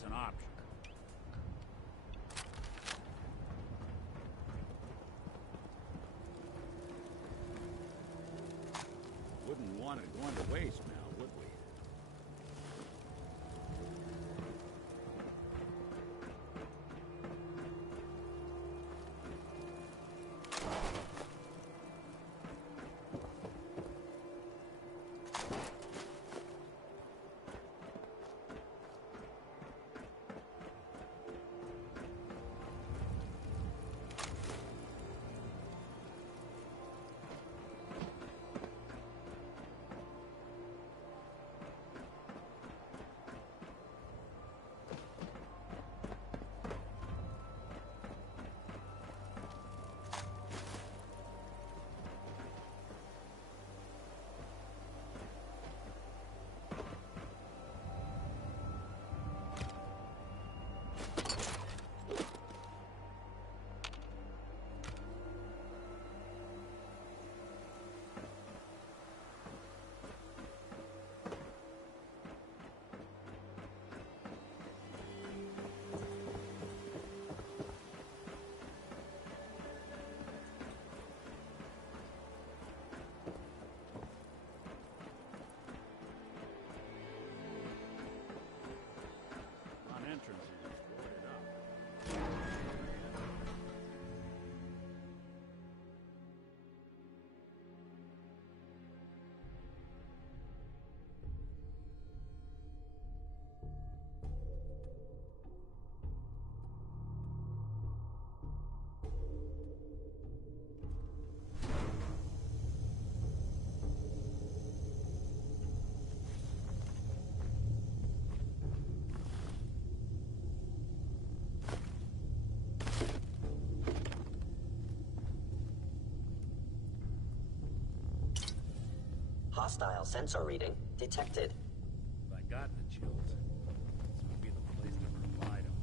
that's an option. Wouldn't want it going to waste now, would we? Hostile sensor reading detected. If I got the chills, this would be the place to provide them.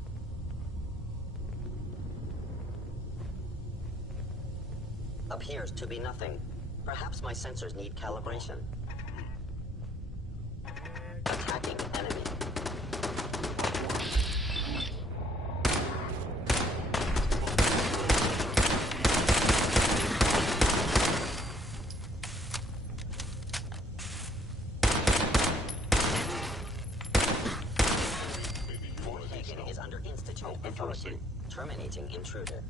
Appears to be nothing. Perhaps my sensors need calibration. Attacking enemy. Is under institute authority. Terminating intruder.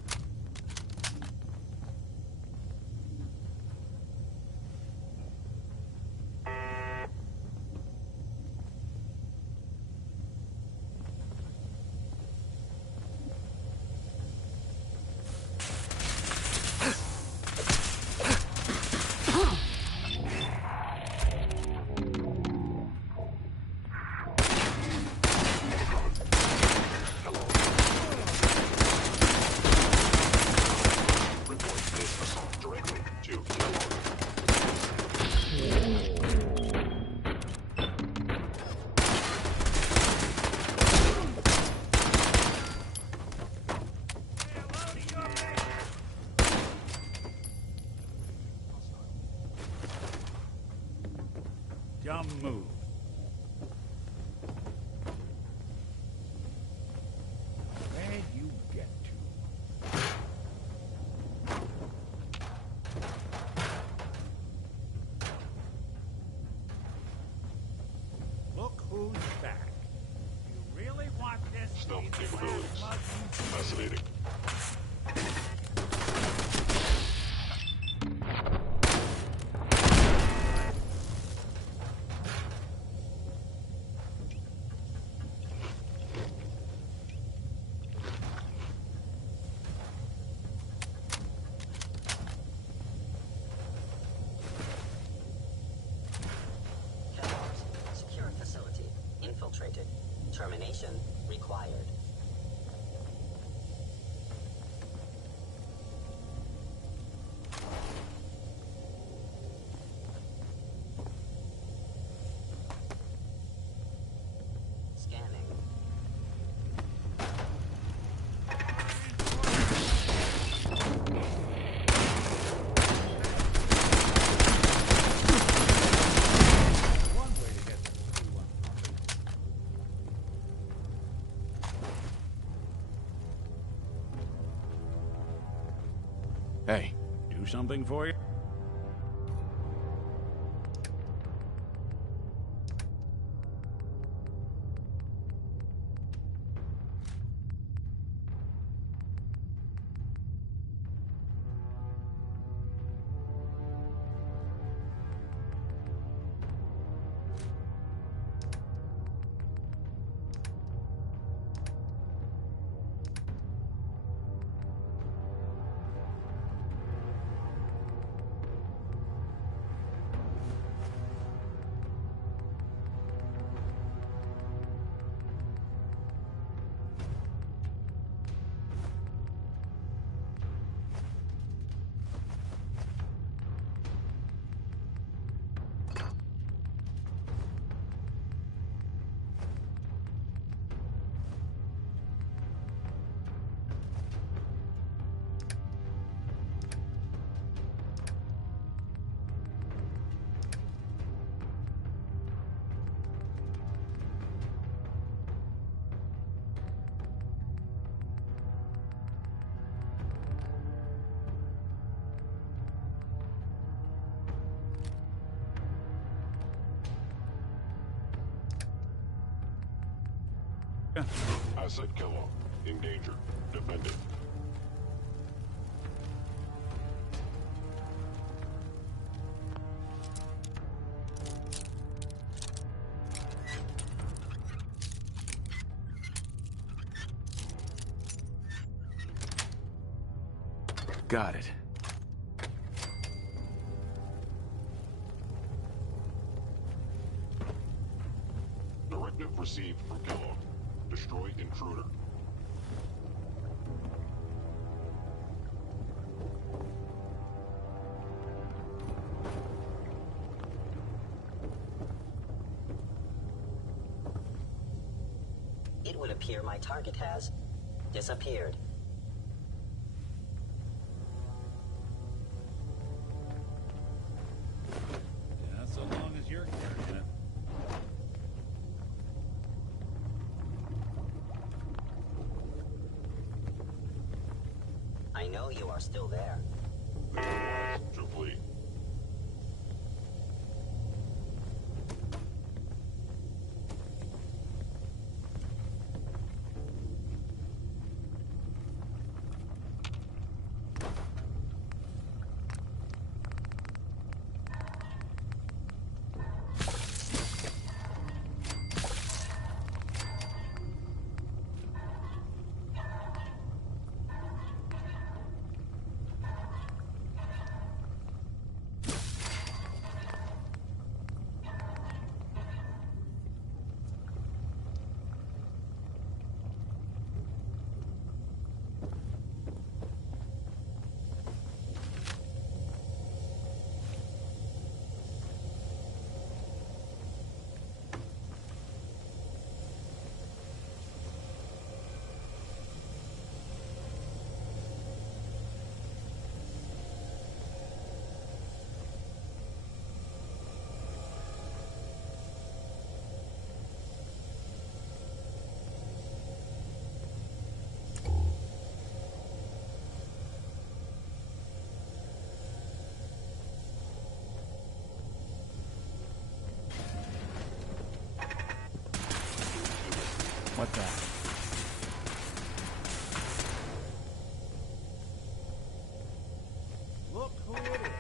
Dumb move. Where'd you get to? Look who's back. You really want this? Stealth capabilities. Fascinating. Secure facility. Infiltrated. Termination required. something for you? Asset Kellogg. In danger. Defend it. Got it. Directive received from Kellogg. Destroy intruder. It would appear my target has disappeared. Yeah, so long as you're carrying it. I know you are still there. There was to flee. What the? Look who it is.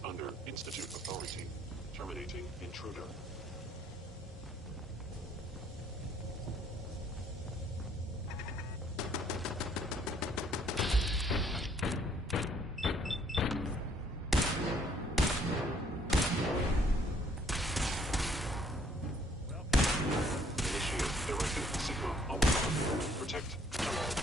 is under Institute authority. Terminating intruder. Initiate directive Sigma Omicron. Protect Kellogg.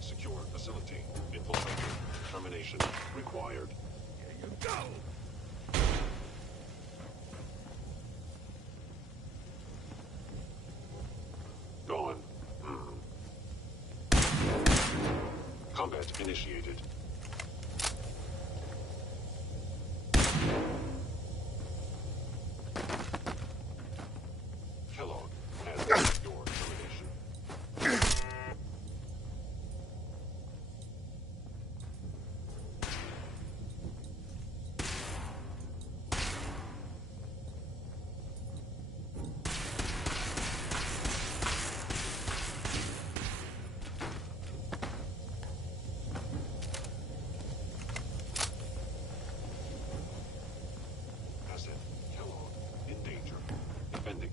Secure facility. Infiltrator. Termination required. Here you go! Gone. Combat initiated. Kellogg has your termination. Asset Kellogg in danger. Defending.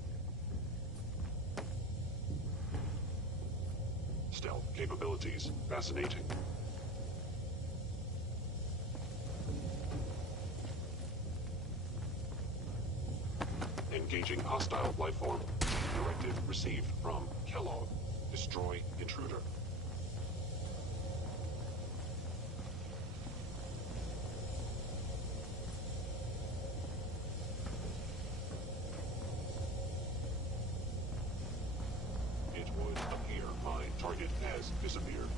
Stealth capabilities fascinating. Engaging hostile lifeform. Directive received from Kellogg. Destroy intruder. It would appear my target has disappeared.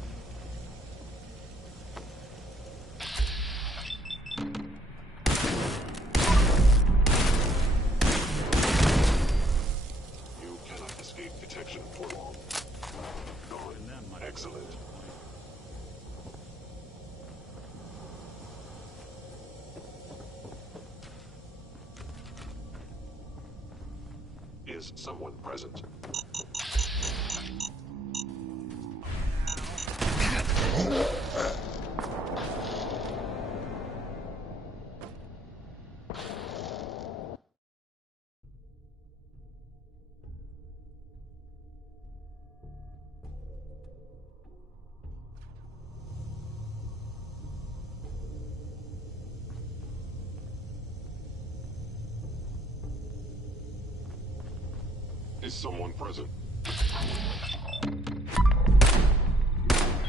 You cannot escape detection for long. Gone. Excellent. Is someone present? Is someone present?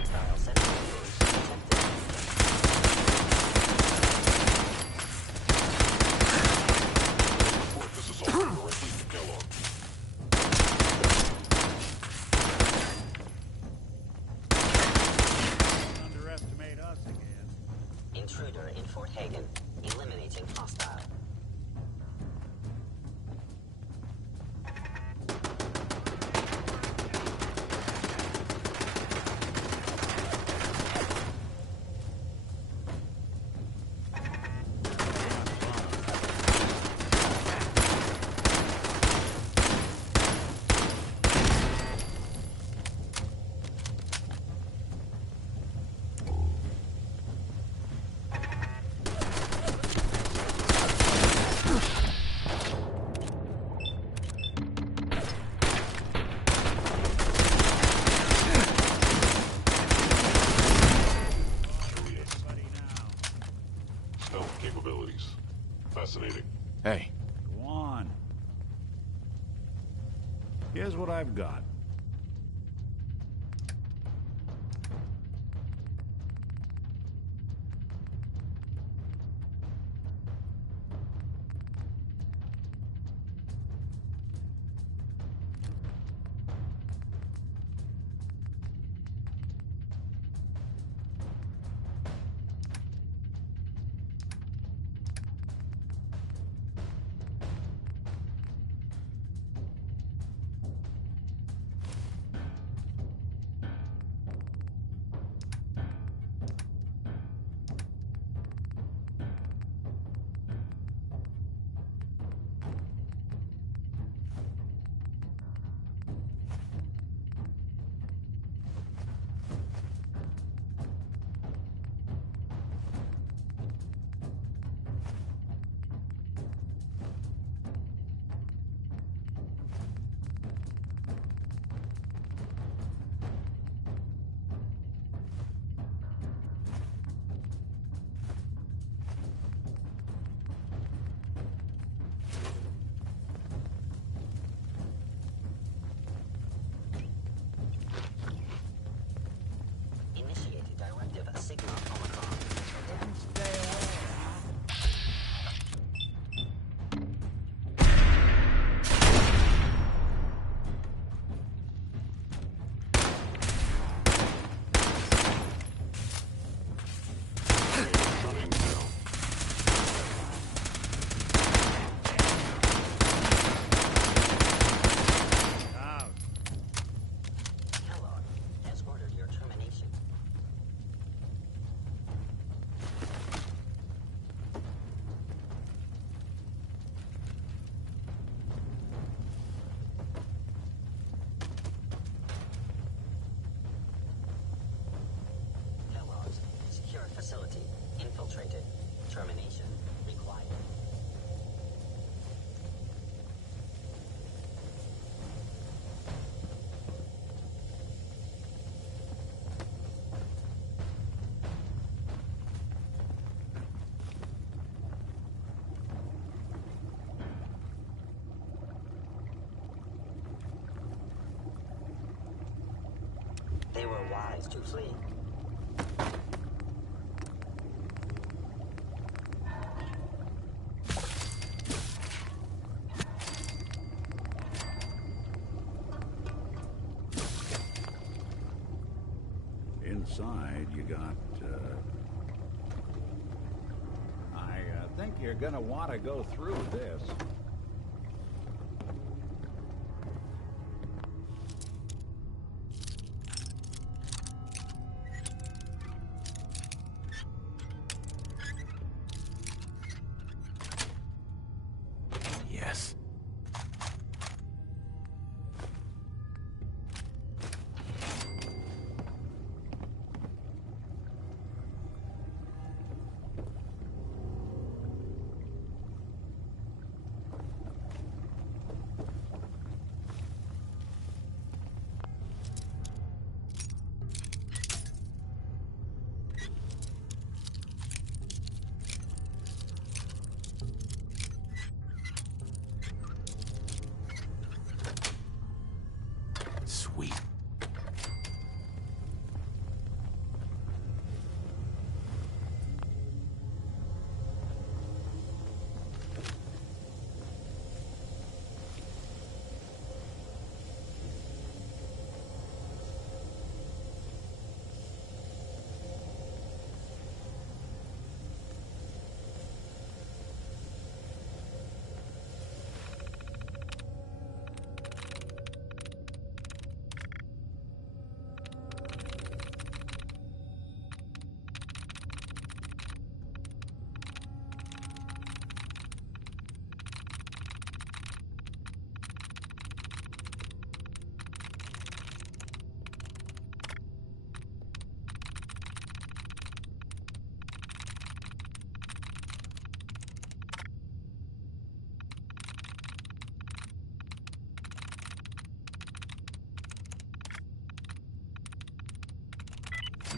Style sensors detected. Report this assault directly to Kellogg. Underestimate us again. Intruder in Fort Hagen. Eliminating hostile. Hey, Go on. Here's what I've got. Initiated directive Sigma Omicron. Incoming kill. Out. Kellogg has ordered your termination. Kellogg's secure facility infiltrated. Termination required. They were wise to flee. Inside, you got, I think you're gonna want to go through this. yes. Sweet.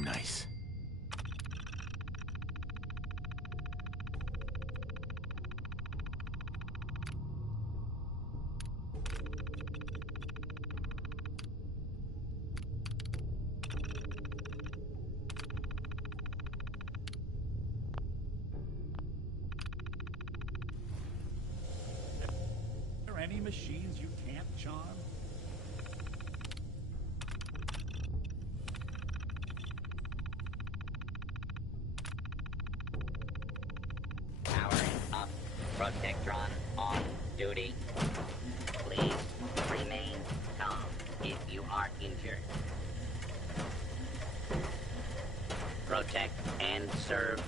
Nice. machines you can't charm? Powering up. Protectron on duty. Please remain calm if you are injured. Protect and serve.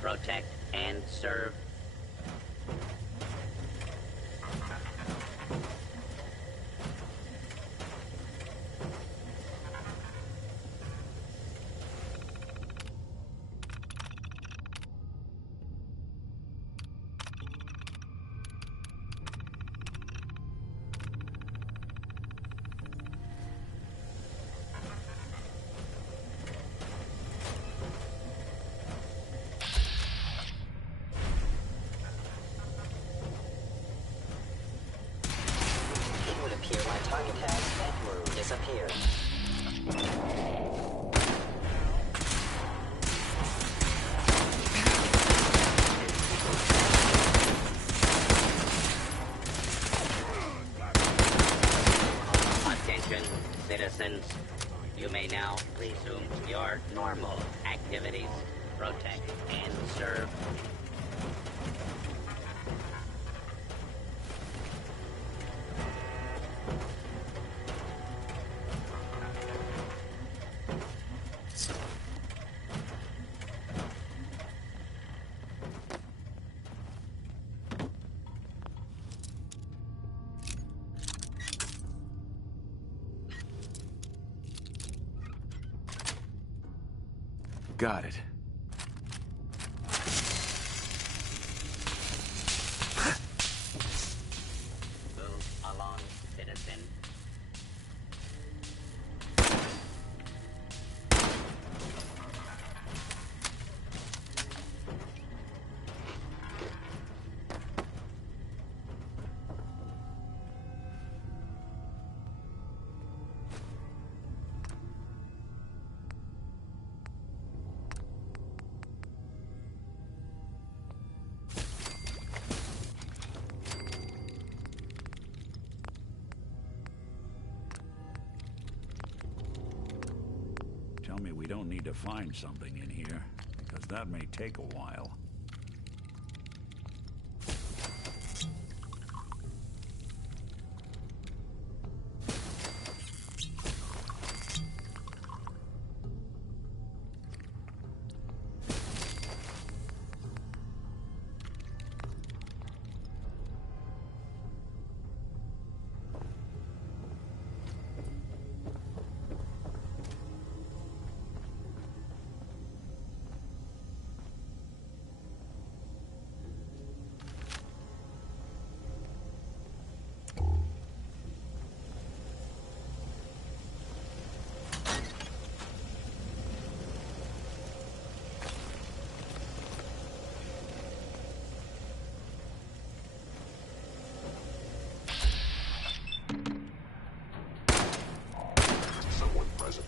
Protect and serve. It would appear my target has Edward disappeared. Attention, citizens. You may now resume your normal activities. Protect and serve. Got it. Move along, citizen. Tell me we don't need to find something in here, because that may take a while. Someone present.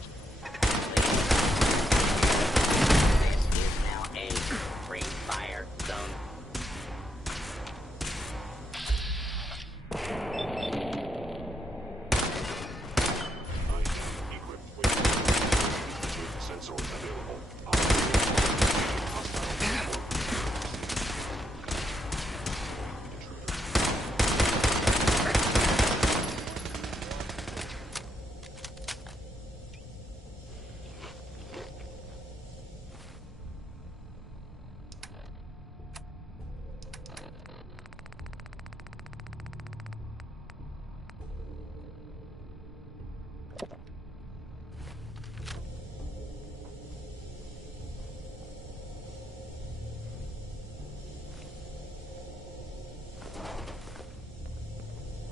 This is now a free fire zone. I am equipped with sensors available. Hostile.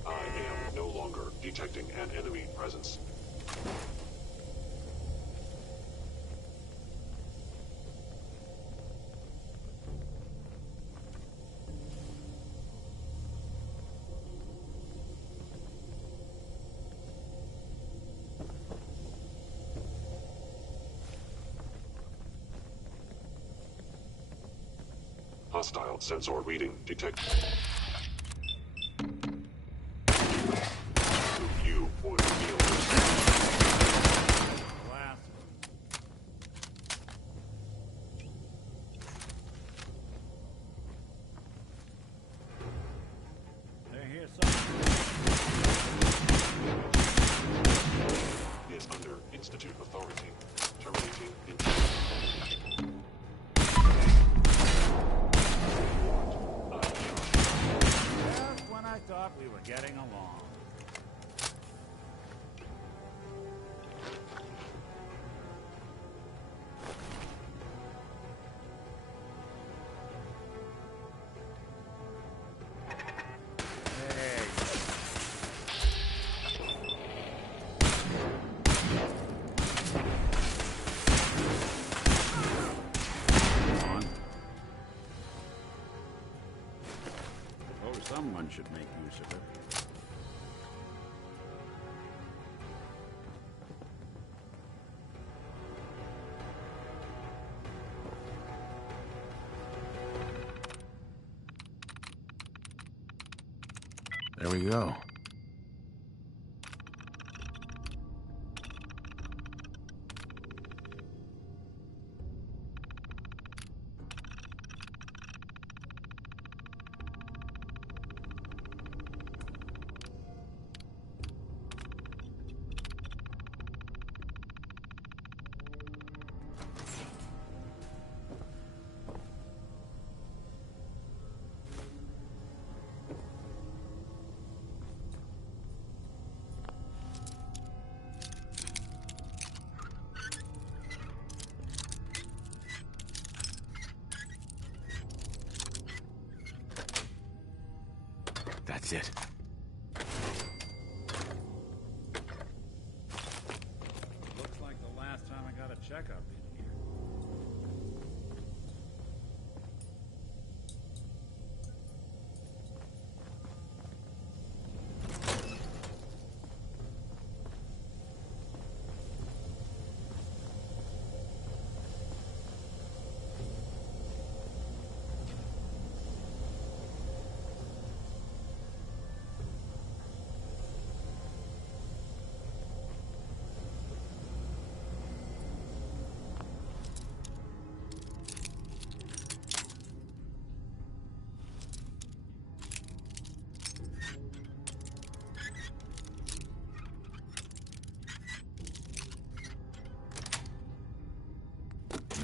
I am no longer detecting an enemy presence. Hostile sensor reading detected. Institute authority. Terminating intrusion. Just when I thought we were getting along. Someone should make use of it. There we go. That's it. Looks like the last time I got a checkup in here.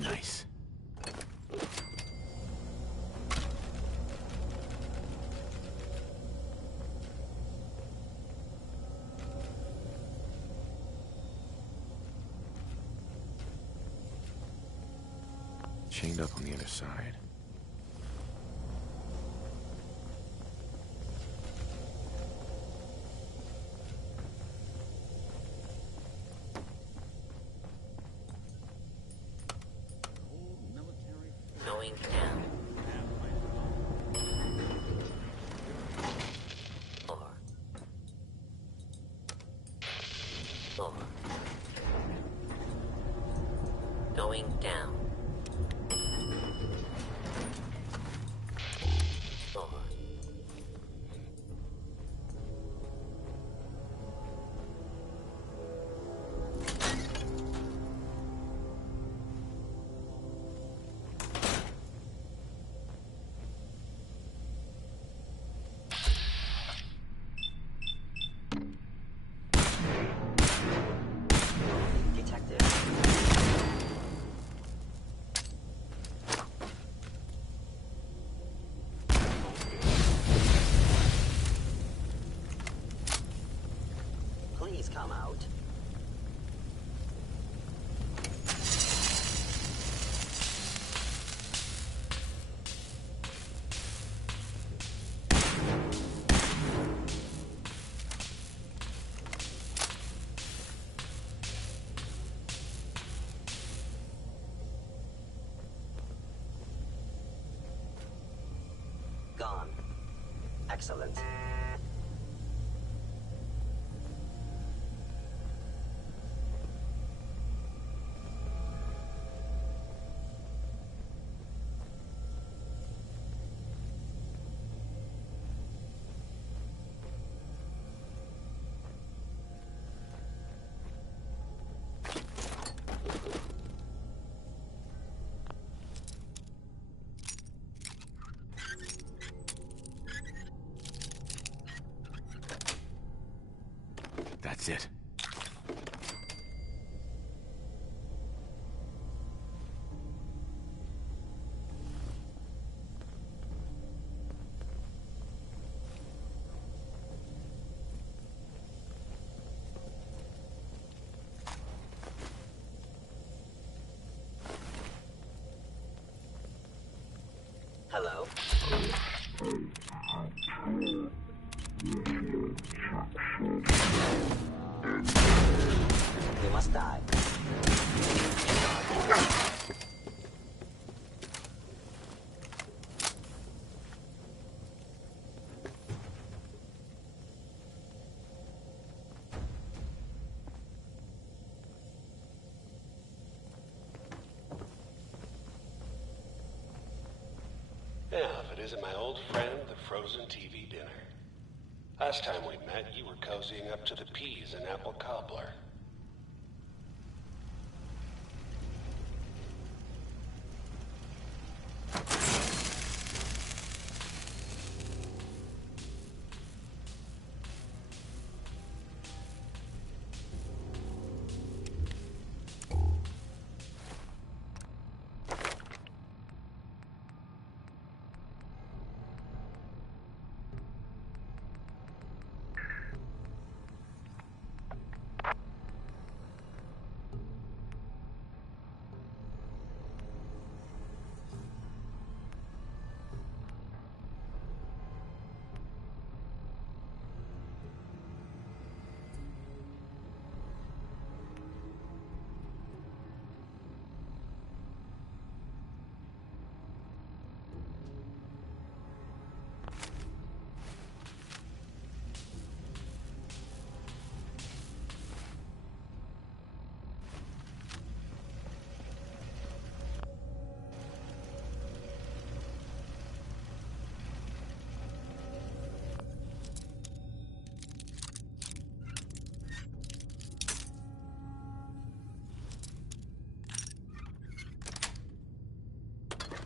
Nice. Chained up on the other side. Old military Going down. Four. Four. Going down. Four. Detected. Please come out. Gone. Excellent. That's it. You must die. Yeah, if it isn't my old friend, the frozen TV dinner. Last time we met, you were cozying up to the peas and apple cobbler.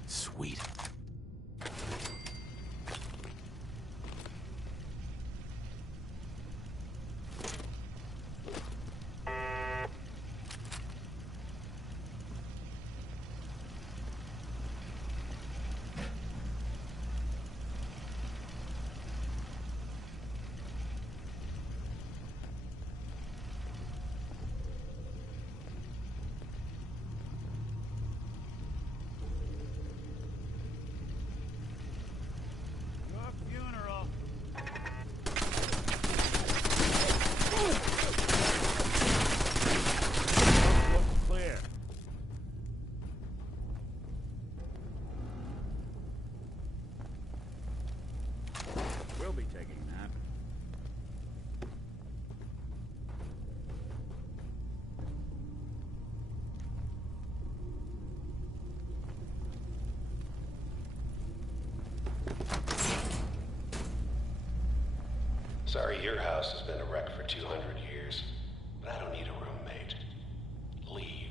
Sweet. Your funeral. Looks clear. We'll be taking that. Sorry, your house has been a wreck for 200 years, but I don't need a roommate. Leave.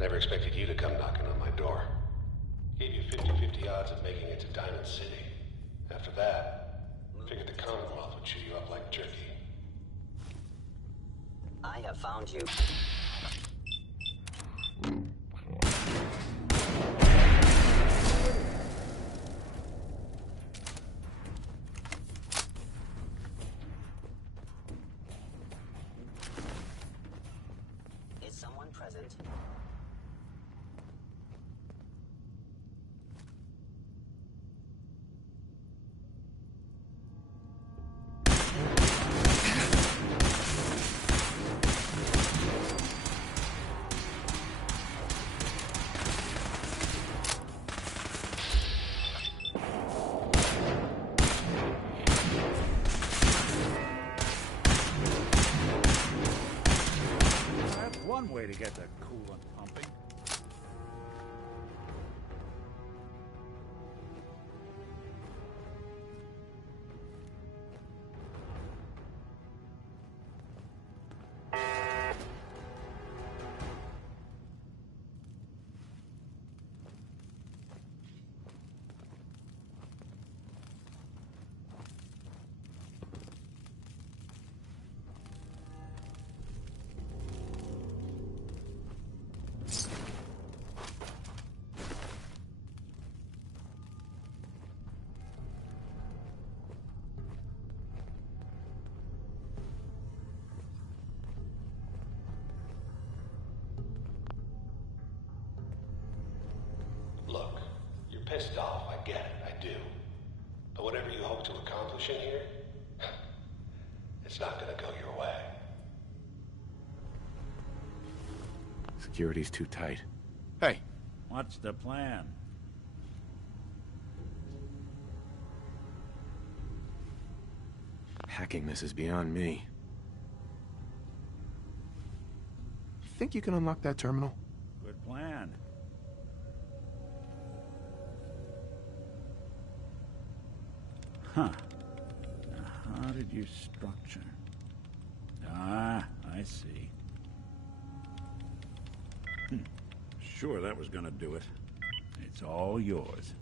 Never expected you to come knocking on my door. Gave you 50-50 odds of making it to Diamond City. After that, figured the Commonwealth would chew you up like jerky. I have found you. Is someone present? That's one way to get the coolant pumping. pissed off, I get it, I do. But whatever you hope to accomplish in here, it's not gonna go your way. Security's too tight. Hey, What's the plan? hacking this is beyond me. You think you can unlock that terminal? Good plan. Huh. Now, how did you structure? Ah, I see. Sure, that was gonna do it. It's all yours.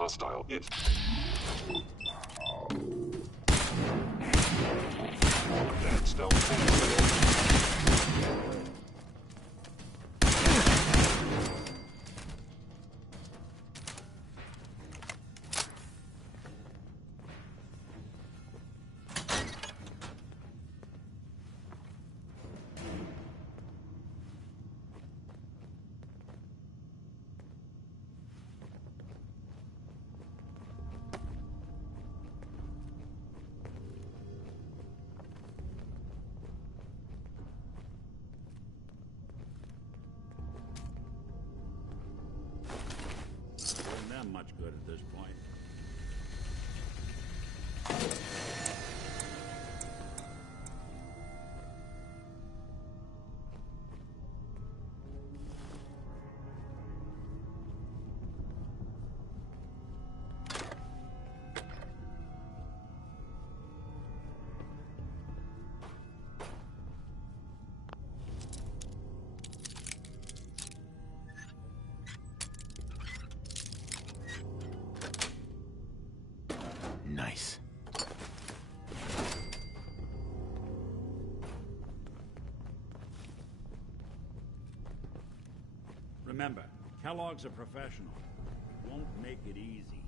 Hostile hit. That's no Wasn't that much good at this point. Nice. Remember, Kellogg's a professional. Won't make it easy.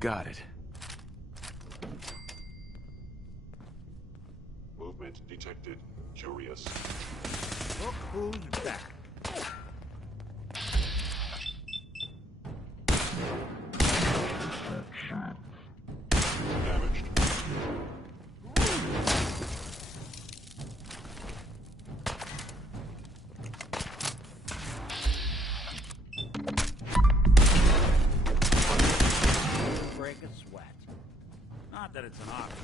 Got it. Movement detected. Curious. Look who's back. Damaged. Break a sweat. Not that it's an option.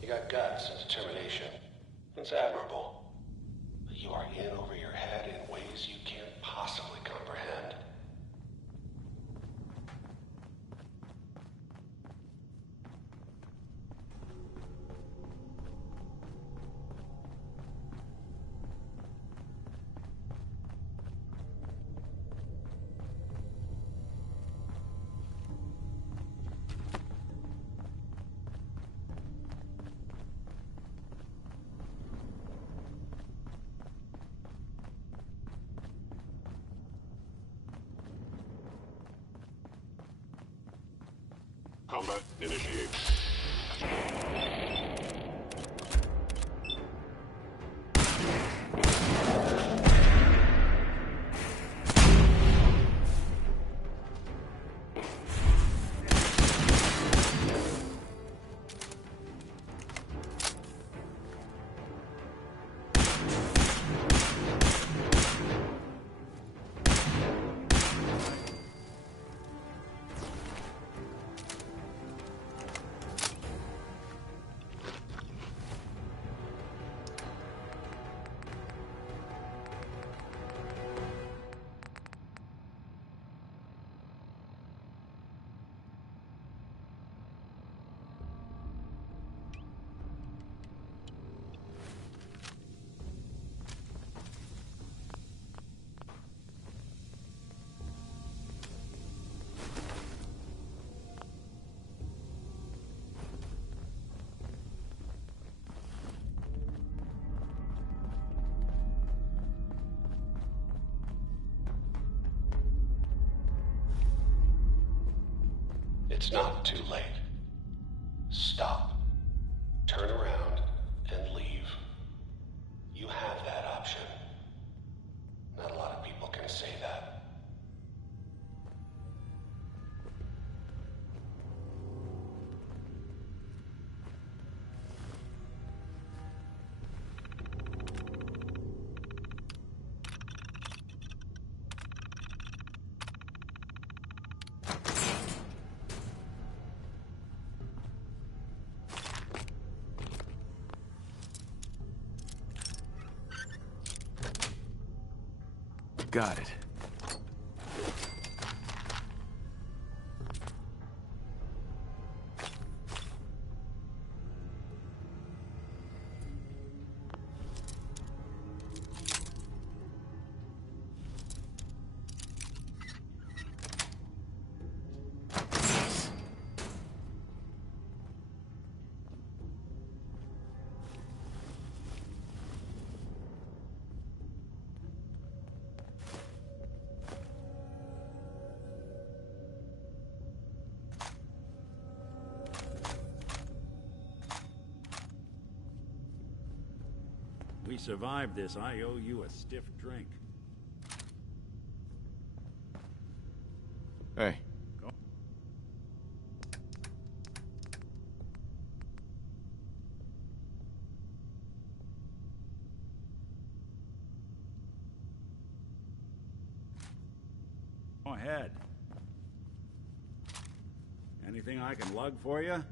You got guts and determination. It's admirable. But you are in over your head in ways you can't possibly comprehend. Combat initiate. It's not too late. Stop. Turn around and leave. You have that option. Not a lot of people can say that. Got it. We survived this. I owe you a stiff drink. Hey. Go. Go ahead. Anything I can lug for you?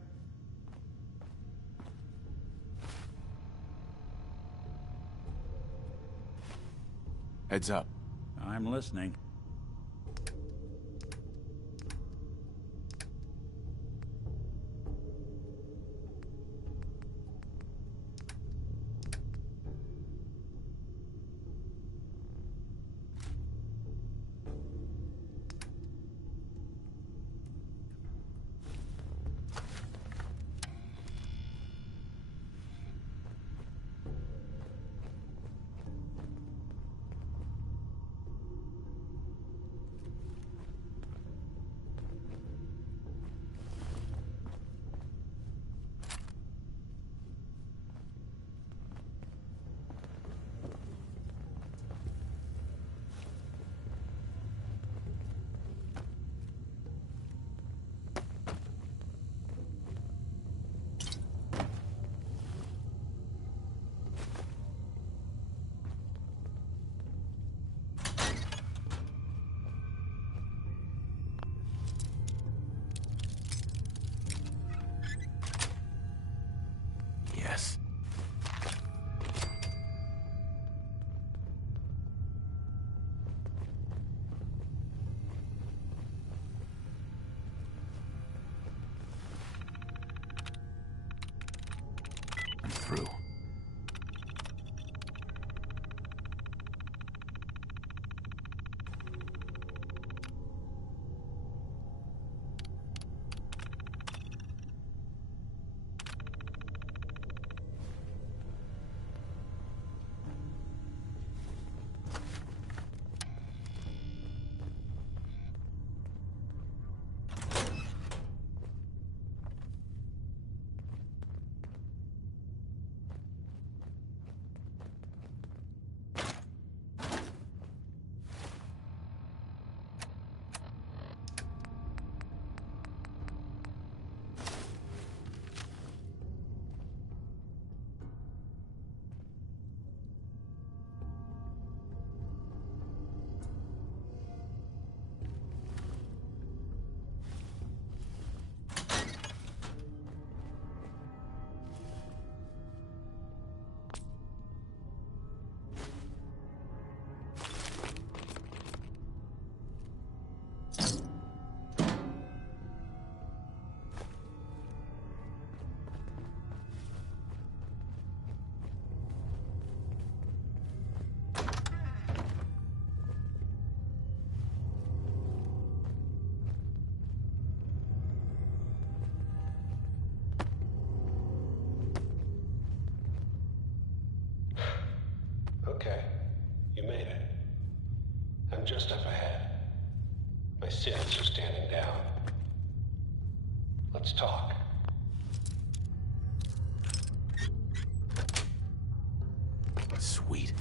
Heads up. I'm listening. Okay, you made it. I'm just up ahead. My sins are standing down. Let's talk. Sweet.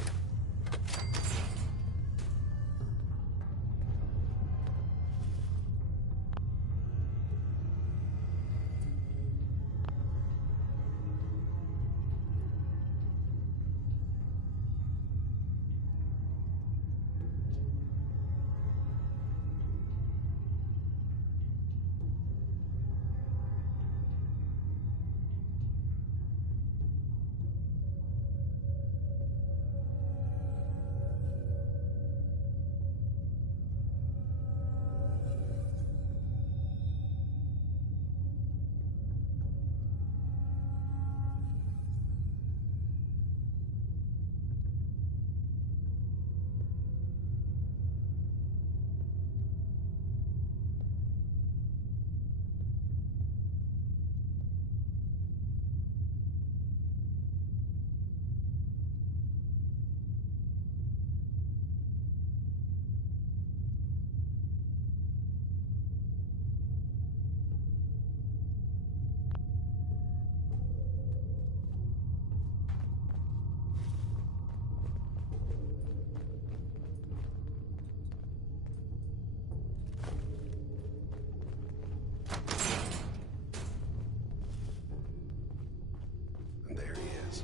And there he is.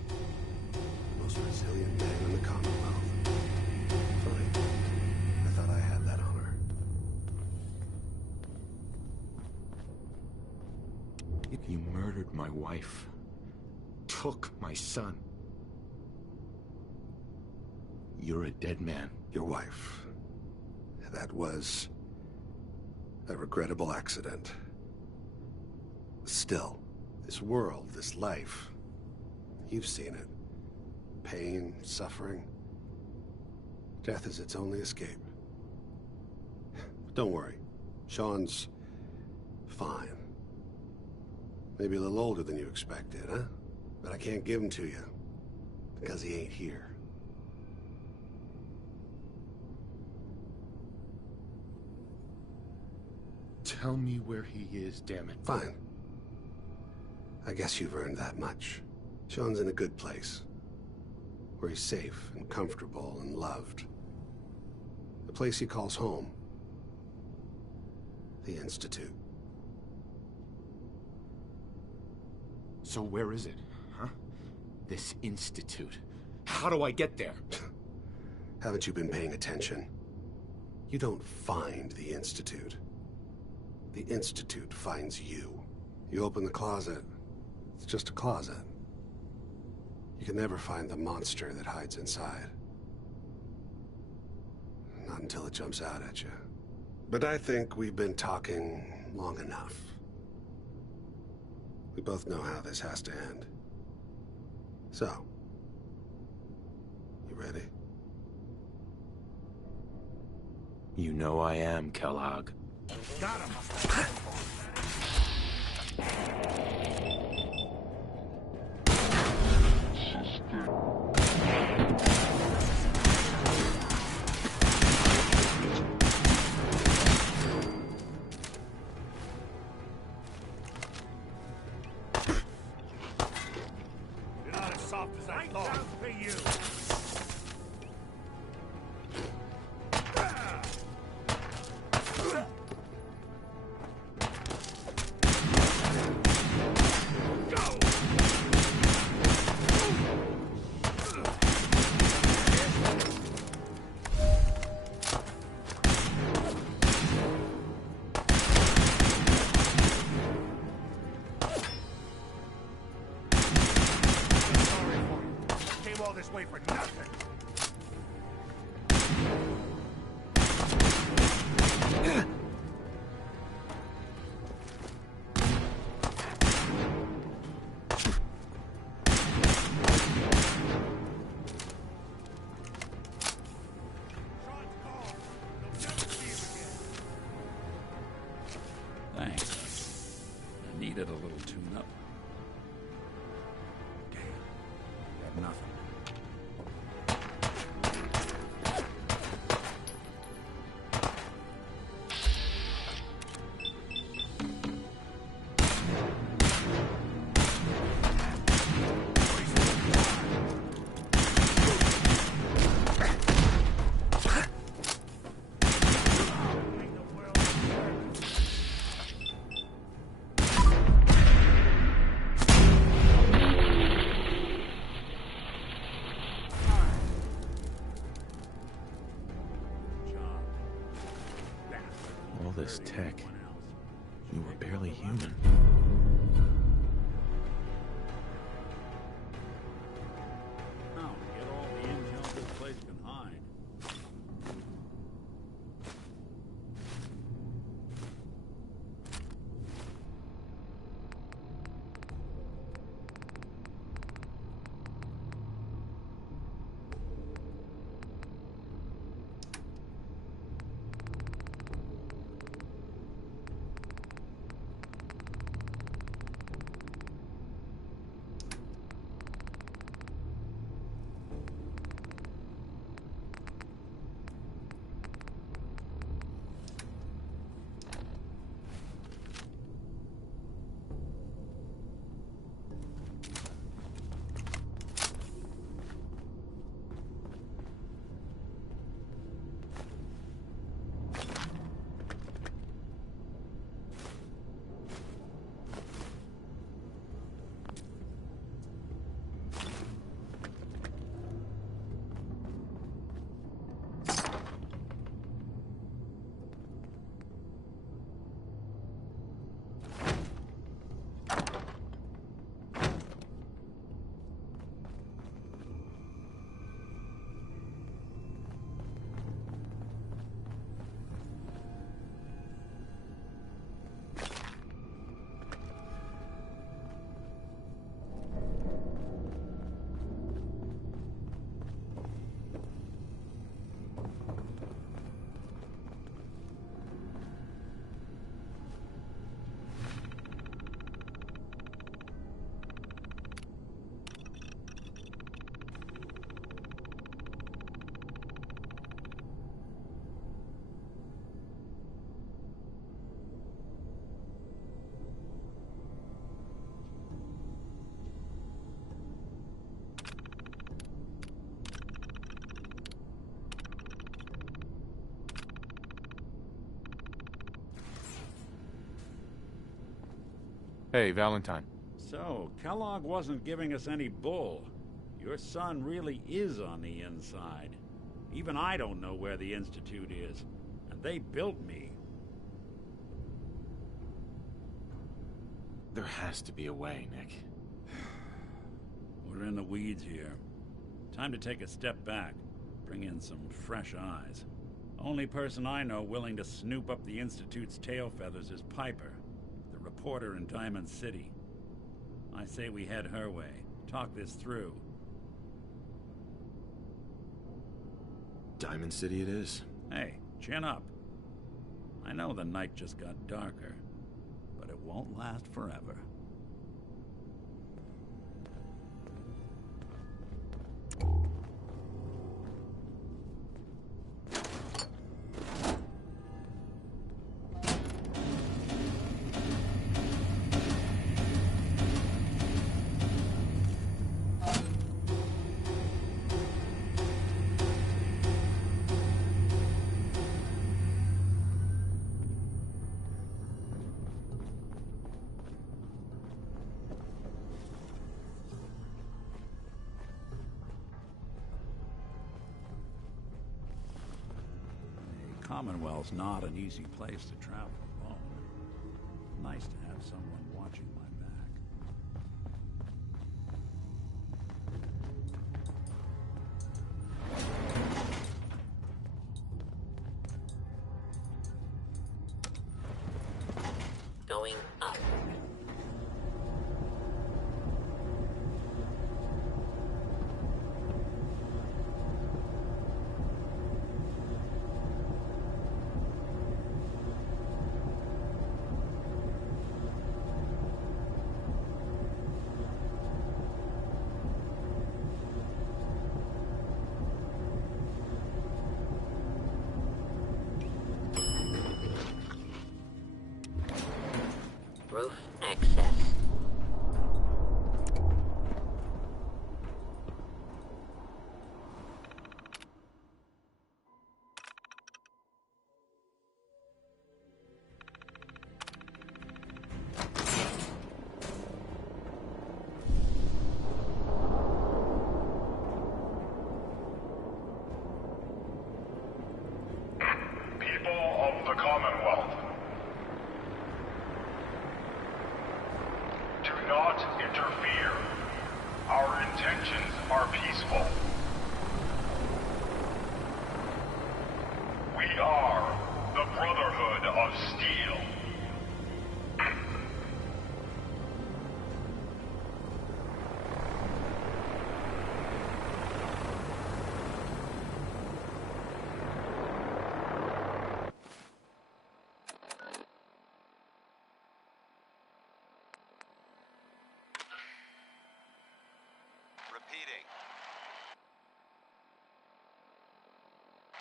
Most resilient man in the Commonwealth. Funny. I thought I had that honor. You murdered my wife. Took my son. You're a dead man. Your wife. That was a regrettable accident. Still, this world, this life, you've seen it. Pain, suffering. Death is its only escape. But don't worry. Sean's fine. Maybe a little older than you expected, huh? But I can't give him to you, because he ain't here. Tell me where he is, damn it. Fine. I guess you've earned that much. Sean's in a good place. Where he's safe and comfortable and loved. The place he calls home. The Institute. So where is it, huh? This institute. How do I get there? Haven't you been paying attention? You don't find the Institute. The Institute finds you. You open the closet, it's just a closet. You can never find the monster that hides inside. Not until it jumps out at you. But I think we've been talking long enough. We both know how this has to end. So, you ready? You know I am, Kellogg. Got him. You're not as soft as I thought. Down for you. This way for nothing. Thanks. I needed a little tune-up. Okay. Got nothing. this tech. You were barely human. Now, get all the intel this place can hide. Hey, Valentine. So, Kellogg wasn't giving us any bull. Your son really is on the inside. Even I don't know where the Institute is. And they built me. There has to be a way, Nick. We're in the weeds here. Time to take a step back. Bring in some fresh eyes. Only person I know willing to snoop up the Institute's tail feathers is Piper, the reporter in Diamond City. I say we head her way. Talk this through. Diamond City it is. Hey, chin up. I know the night just got darker, but it won't last forever. Commonwealth's not an easy place to travel alone. Nice to have someone watching my back. Going up. Roof peaceful. We are the Brotherhood of Steel. Repeating.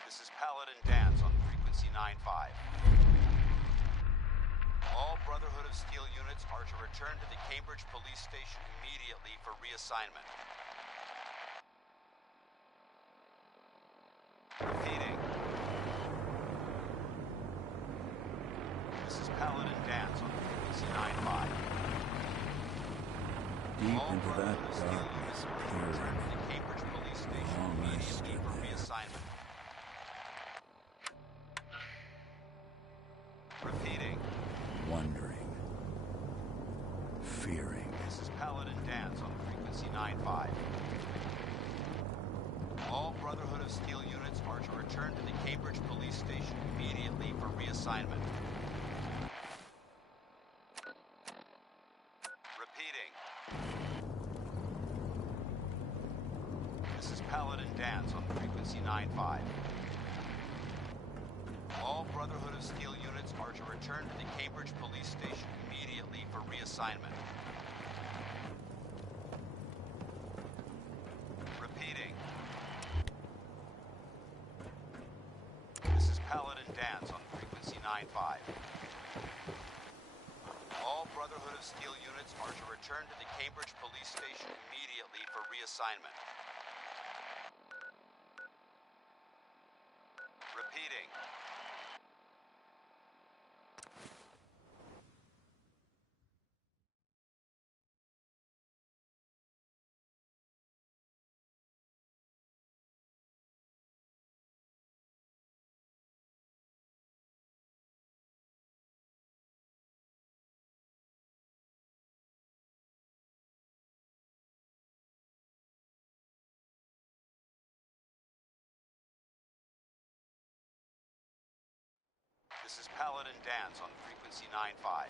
This is Paladin Dance on frequency 9-5. All Brotherhood of Steel units are to return to the Cambridge Police Station immediately for reassignment. Repeating. This is Paladin Dance on frequency 9-5. Deep All into that Brotherhood of Steel darkness, units are to peering. return to the Cambridge Police Station Long I immediately stood for there. reassignment. Repeating. Wondering. Fearing. This is Paladin Dance on frequency 9-5. All Brotherhood of Steel units are to return to the Cambridge Police Station immediately for reassignment. Repeating. This is Paladin Dance on frequency 9-5. All Brotherhood of Steel units are to return to the Cambridge Police Station immediately for reassignment. Repeating. This is Paladin Dance on frequency 9-5. All Brotherhood of Steel units are to return to the Cambridge Police Station immediately for reassignment. Repeating. This is Paladin Dance on frequency 9-5.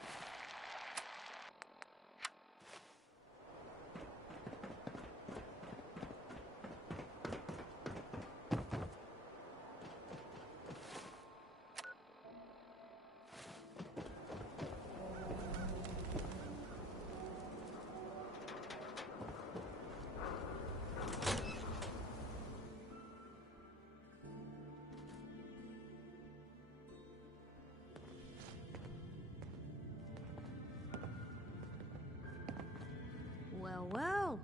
Well, well.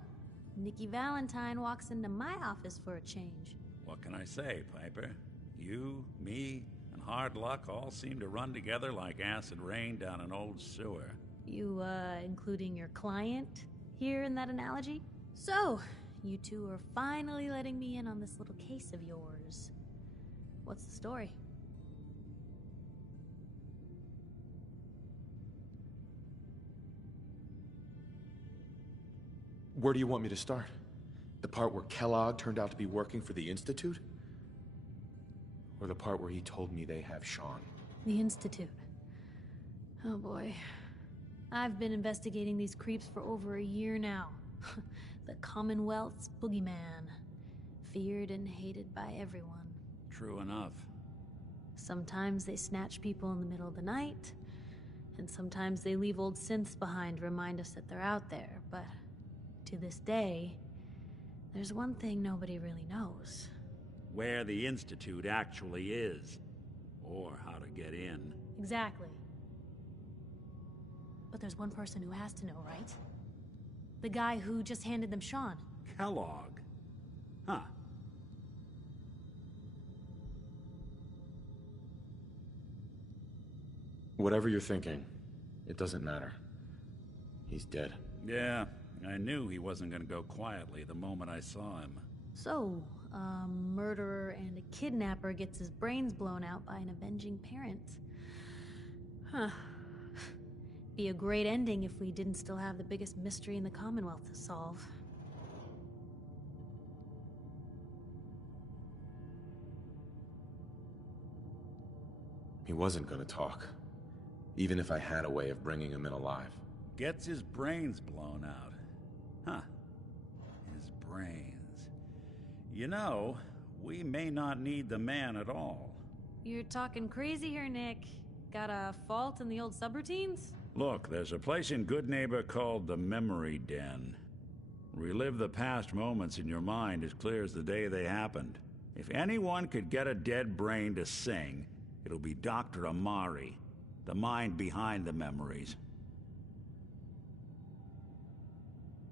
Nikki Valentine walks into my office for a change. What can I say, Piper? You, me, and hard luck all seem to run together like acid rain down an old sewer. You, including your client here in that analogy? So, you two are finally letting me in on this little case of yours. What's the story? Where do you want me to start? The part where Kellogg turned out to be working for the Institute? Or the part where he told me they have Sean? The Institute. Oh boy. I've been investigating these creeps for over a year now. The Commonwealth's boogeyman. Feared and hated by everyone. True enough. Sometimes they snatch people in the middle of the night, and sometimes they leave old synths behind to remind us that they're out there, but to this day, there's one thing nobody really knows. Where the Institute actually is. Or how to get in. Exactly. But there's one person who has to know, right? The guy who just handed them Sean. Kellogg. Huh. Whatever you're thinking, it doesn't matter. He's dead. Yeah, I knew he wasn't gonna go quietly the moment I saw him. So, a murderer and a kidnapper gets his brains blown out by an avenging parent. Huh. Be a great ending if we didn't still have the biggest mystery in the Commonwealth to solve. He wasn't gonna talk, even if I had a way of bringing him in alive. Gets his brains blown out. Huh. His brains. You know, we may not need the man at all. You're talking crazy here, Nick. Got a fault in the old subroutines? Look, there's a place in Good Neighbor called the Memory Den. Relive the past moments in your mind as clear as the day they happened. If anyone could get a dead brain to sing, it'll be Dr. Amari, the mind behind the memories.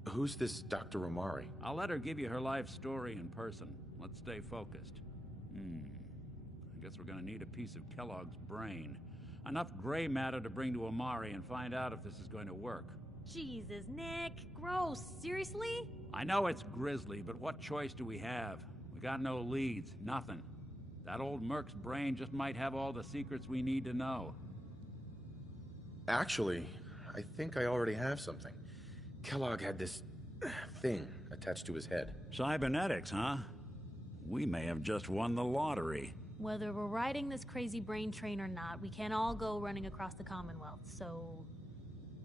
Who's this Dr. Amari? I'll let her give you her life story in person. Let's stay focused. I guess we're gonna need a piece of Kellogg's brain. Enough gray matter to bring to Amari and find out if this is going to work. Jesus, Nick. Gross. Seriously? I know it's grisly, but what choice do we have? We got no leads, nothing. That old Merc's brain just might have all the secrets we need to know. Actually, I think I already have something. Kellogg had this thing attached to his head. Cybernetics, huh? We may have just won the lottery. Whether we're riding this crazy brain train or not, we can't all go running across the Commonwealth, so...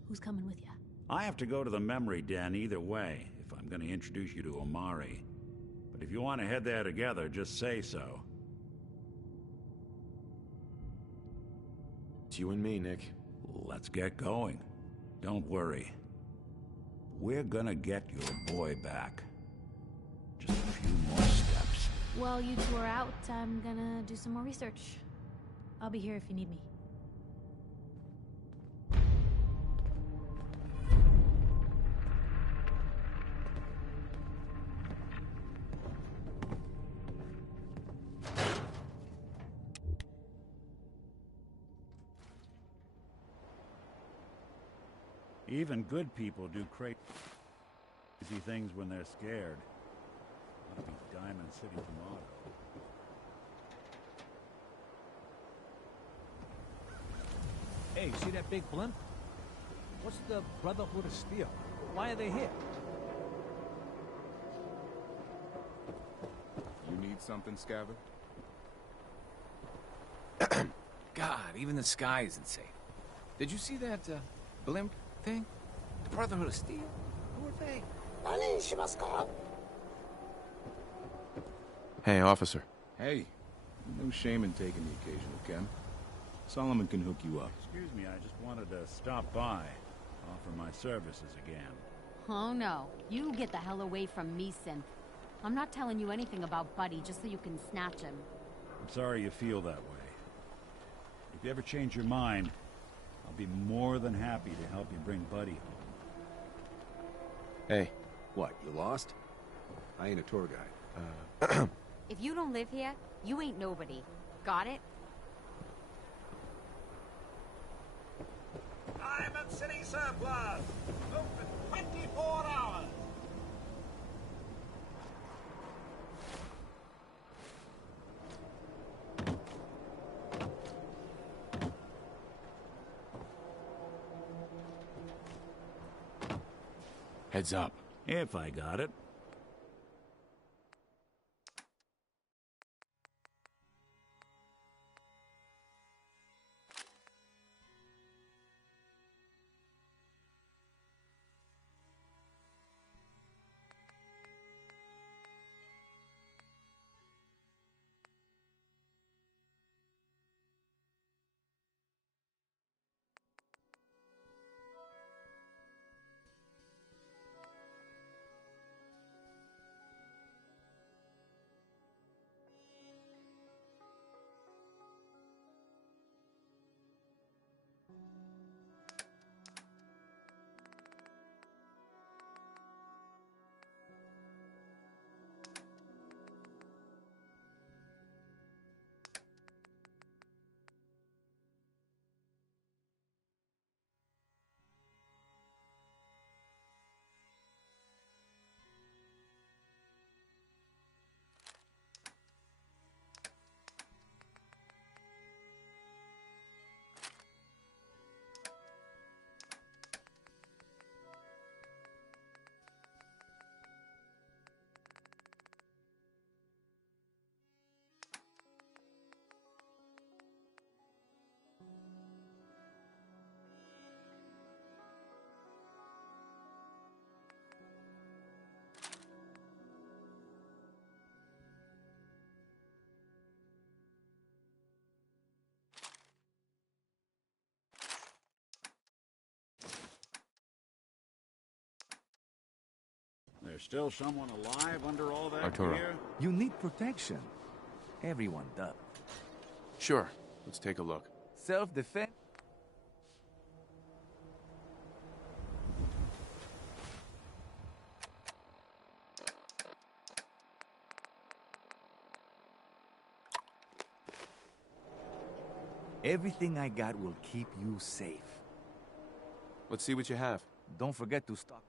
who's coming with you? I have to go to the Memory Den either way, if I'm going to introduce you to Amari. But if you want to head there together, just say so. It's you and me, Nick. Let's get going. Don't worry. We're gonna get your boy back. Just a few more steps. While you two are out, I'm gonna do some more research. I'll be here if you need me. Even good people do crazy things when they're scared. That'll be Diamond City tomorrow. Hey, see that big blimp? What's the Brotherhood of Steel? Why are they here? You need something, Scabbard? God, even the sky isn't safe. Did you see that, blimp thing? The Brotherhood of Steel? Who are they? Hey, officer. Hey, no shame in taking the occasional chem. Solomon can hook you up. Excuse me, I just wanted to stop by, offer my services again. Oh no, you get the hell away from me, Synth. I'm not telling you anything about Buddy just so you can snatch him. I'm sorry you feel that way. If you ever change your mind, I'll be more than happy to help you bring Buddy home. Hey. What, you lost? I ain't a tour guide. If you don't live here, you ain't nobody. Got it? Diamond City Surplus! Open 24 hours! Heads up. If I got it. There's still someone alive under all that Arturo. gear? You need protection. Everyone does. Sure. Let's take a look. Self-defense? Everything I got will keep you safe. Let's see what you have. Don't forget to stock.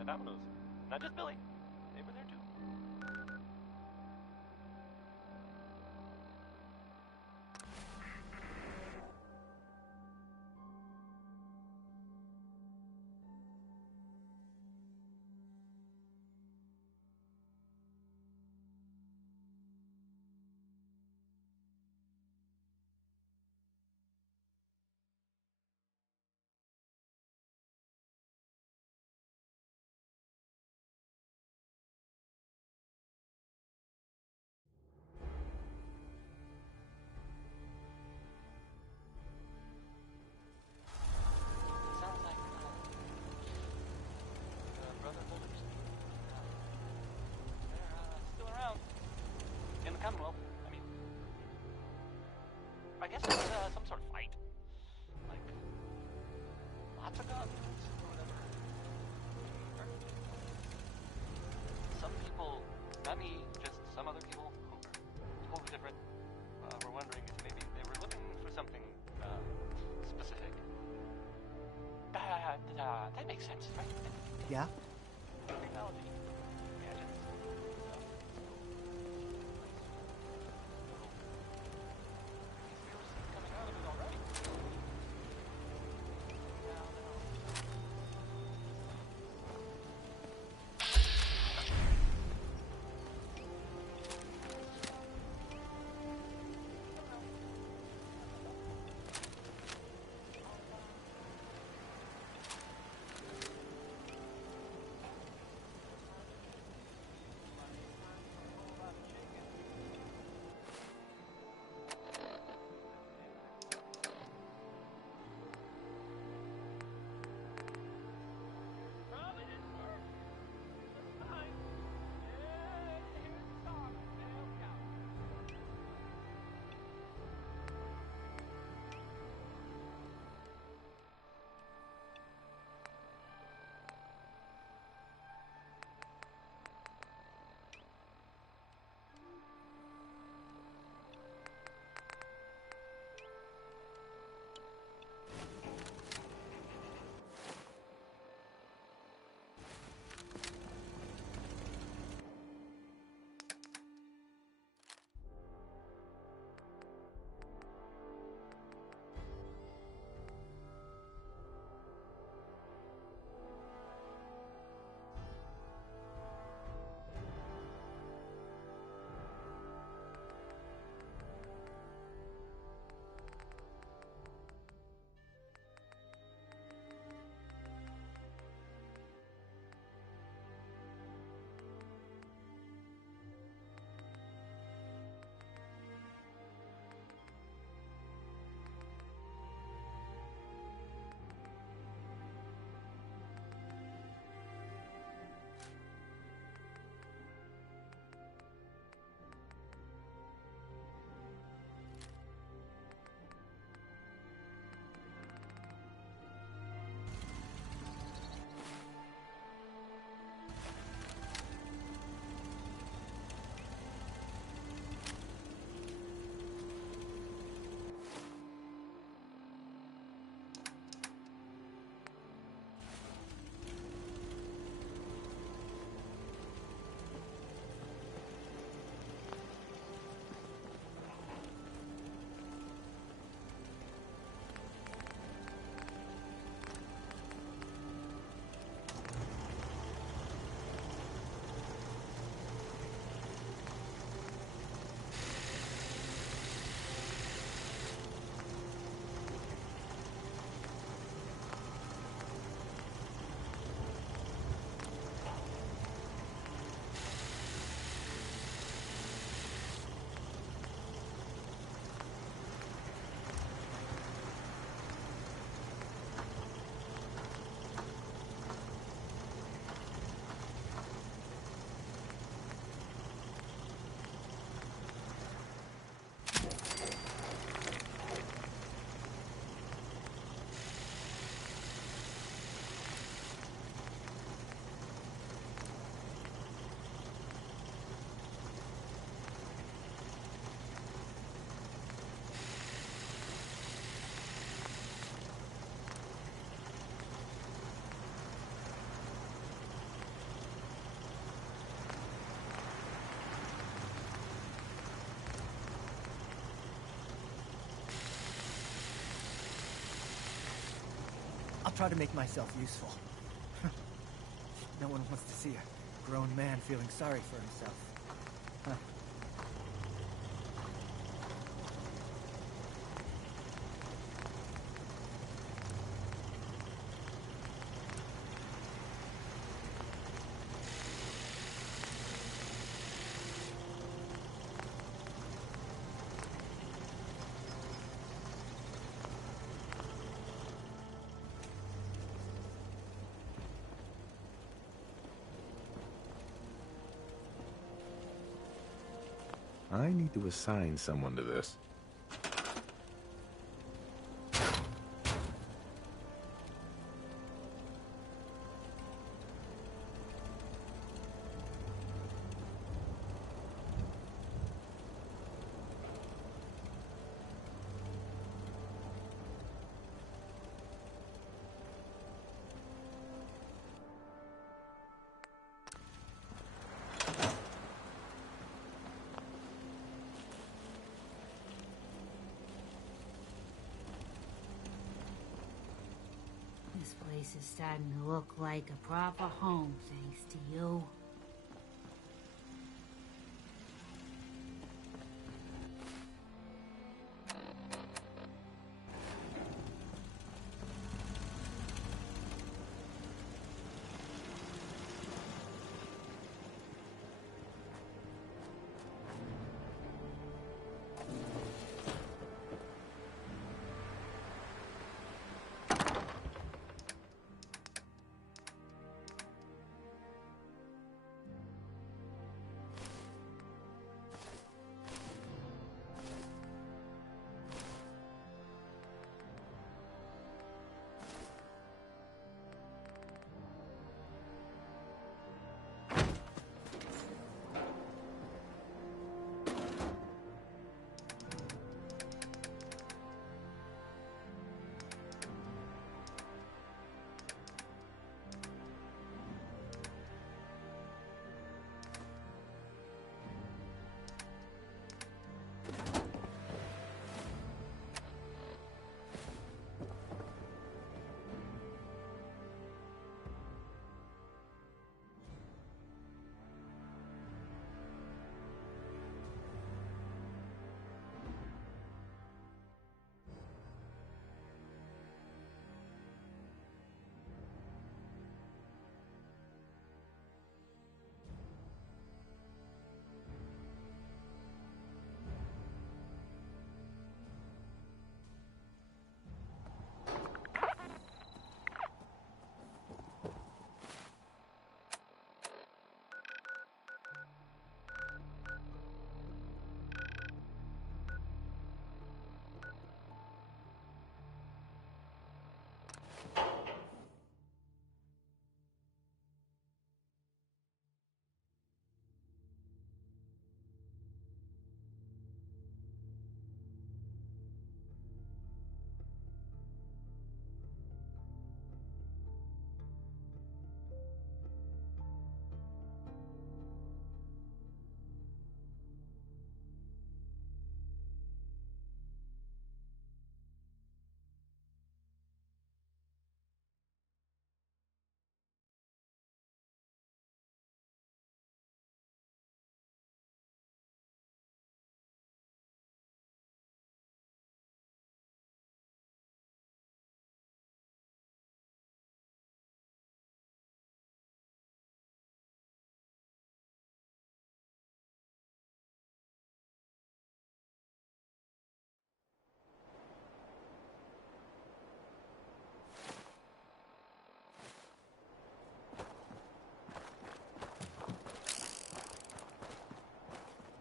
the Dominoes. Not just Billy. They were there too. guess it's some sort of fight. Like, lots of guns or whatever. Some people, not me, just some other people who are totally different, were wondering if maybe they were looking for something specific. That makes sense, right? Yeah? Technology. I'll try to make myself useful. No one wants to see a grown man feeling sorry for himself. Huh. I need to assign someone to this. place is starting to look like a proper home, thanks to you.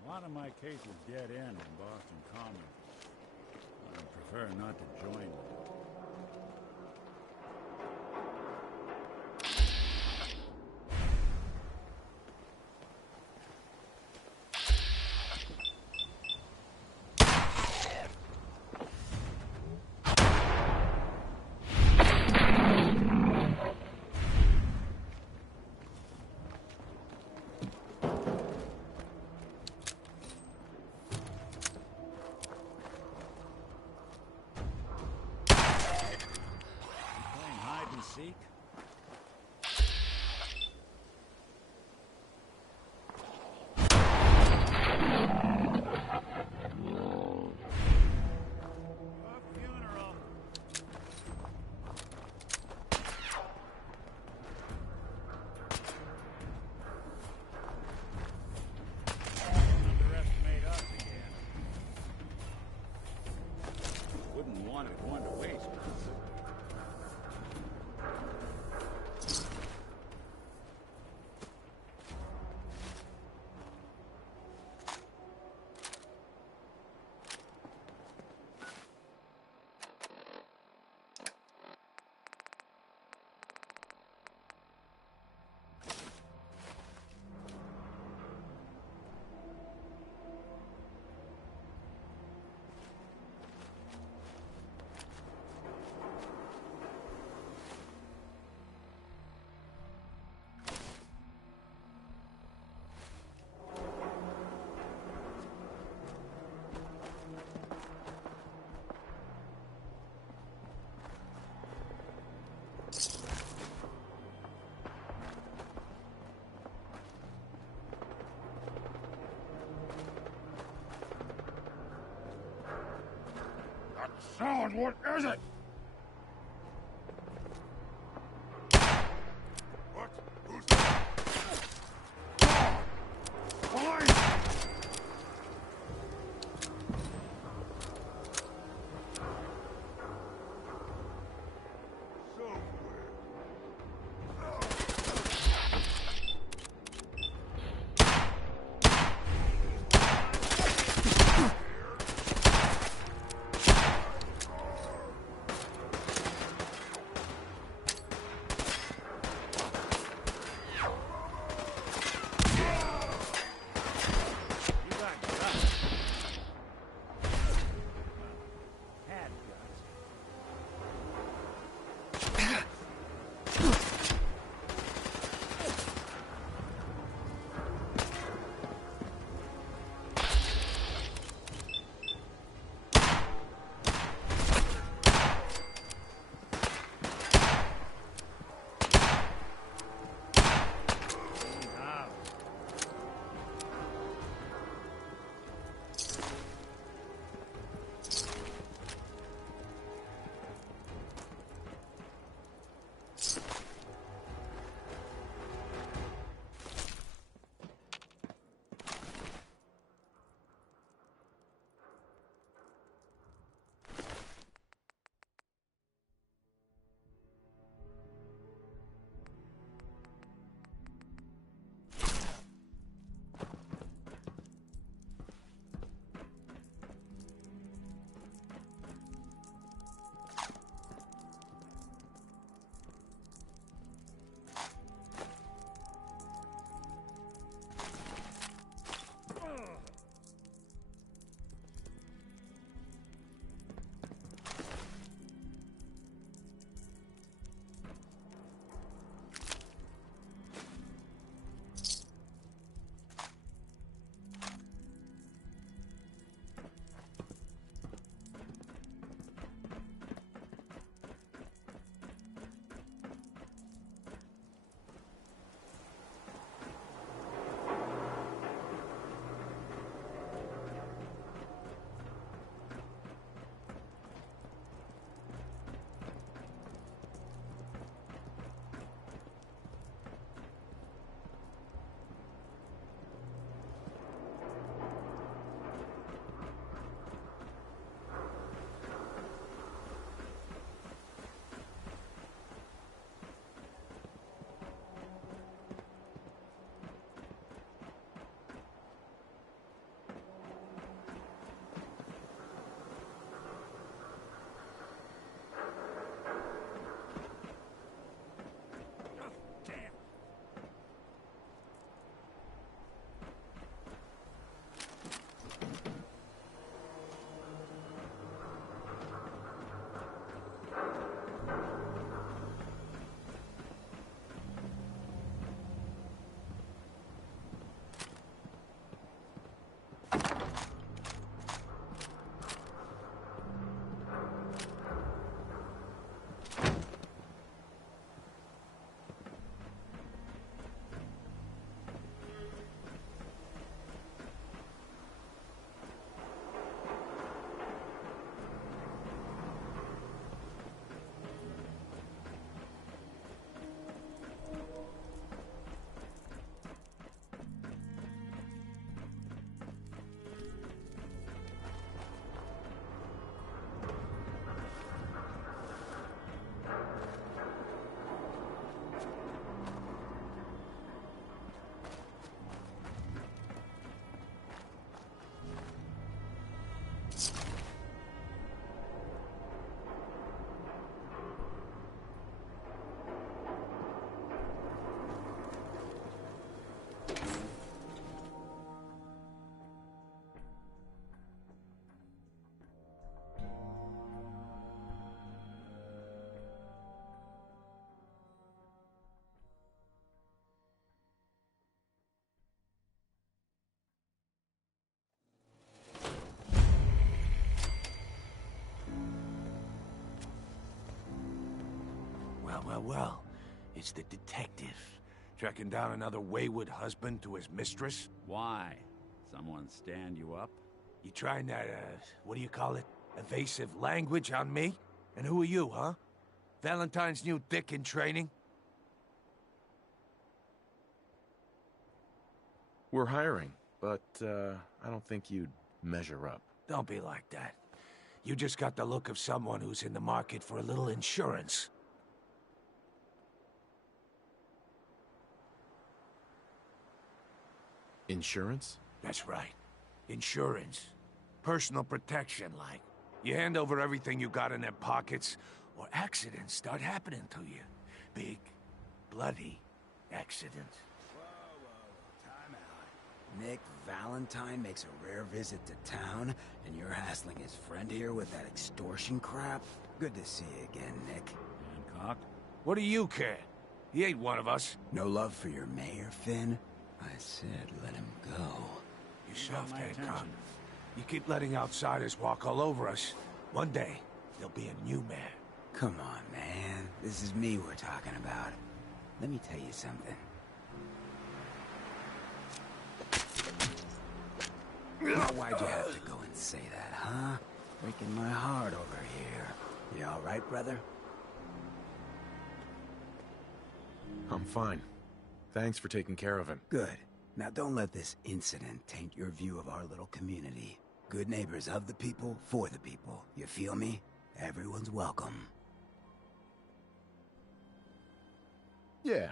A lot of my cases dead end in Boston Common. I prefer not to join them. Seek? Son, what is it? What? Who's there? Police! Well, it's the detective. Tracking down another wayward husband to his mistress? Why? Someone stand you up? You trying that, what do you call it? Evasive language on me? And who are you, huh? Valentine's new dick in training? We're hiring, but I don't think you'd measure up. Don't be like that. You just got the look of someone who's in the market for a little insurance. Insurance? That's right. Insurance. Personal protection, like. You hand over everything you got in their pockets, or accidents start happening to you. Big, bloody accidents. Time out. Nick Valentine makes a rare visit to town, and you're hassling his friend here with that extortion crap? Good to see you again, Nick. Hancock? What do you care? He ain't one of us. No love for your mayor, Finn? I said let him go. You soft, Hancock. You keep letting outsiders walk all over us. One day, there'll be a new mayor. Come on, man. This is me we're talking about. Let me tell you something. Now, why'd you have to go and say that, huh? Breaking my heart over here. You all right, brother? I'm fine. Thanks for taking care of him. Good. Now don't let this incident taint your view of our little community. Good neighbors of the people, for the people. You feel me? Everyone's welcome. Yeah,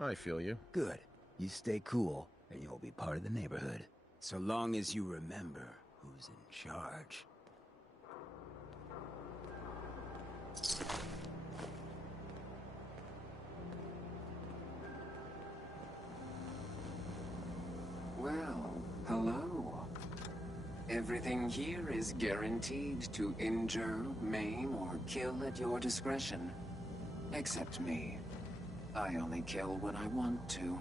I feel you. Good. You stay cool, and you'll be part of the neighborhood. So long as you remember who's in charge. Well, hello. Everything here is guaranteed to injure, maim, or kill at your discretion. Except me. I only kill when I want to.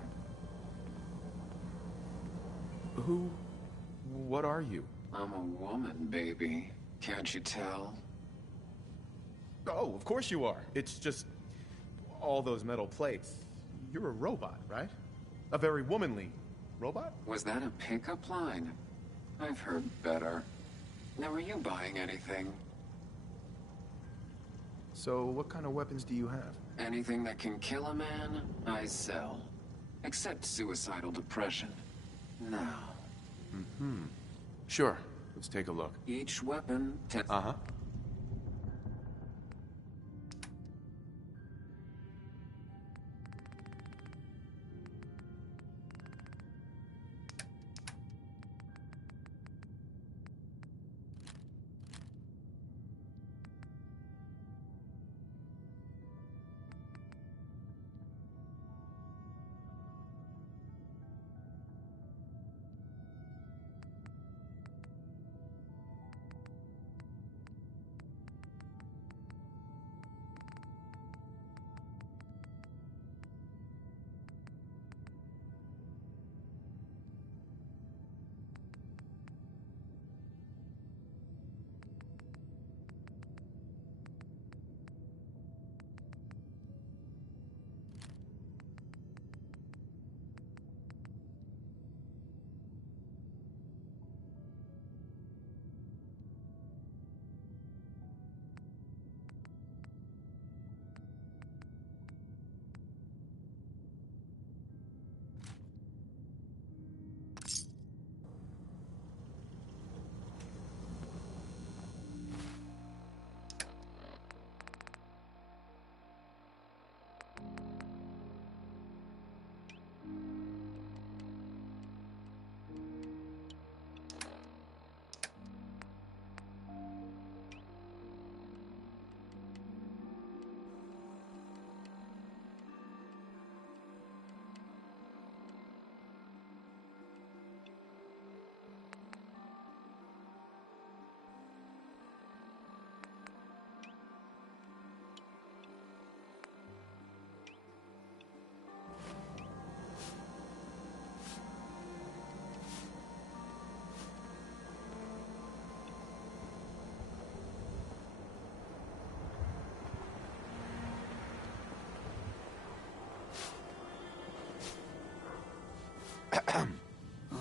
What are you? I'm a woman, baby. Can't you tell? Oh, of course you are. It's just all those metal plates. You're a robot, right? A very womanly robot? Was that a pickup line? I've heard better. Now, are you buying anything? So, what kind of weapons do you have? Anything that can kill a man, I sell. Except suicidal depression. Now. Mm-hmm. Sure. Let's take a look. Each weapon... Uh-huh.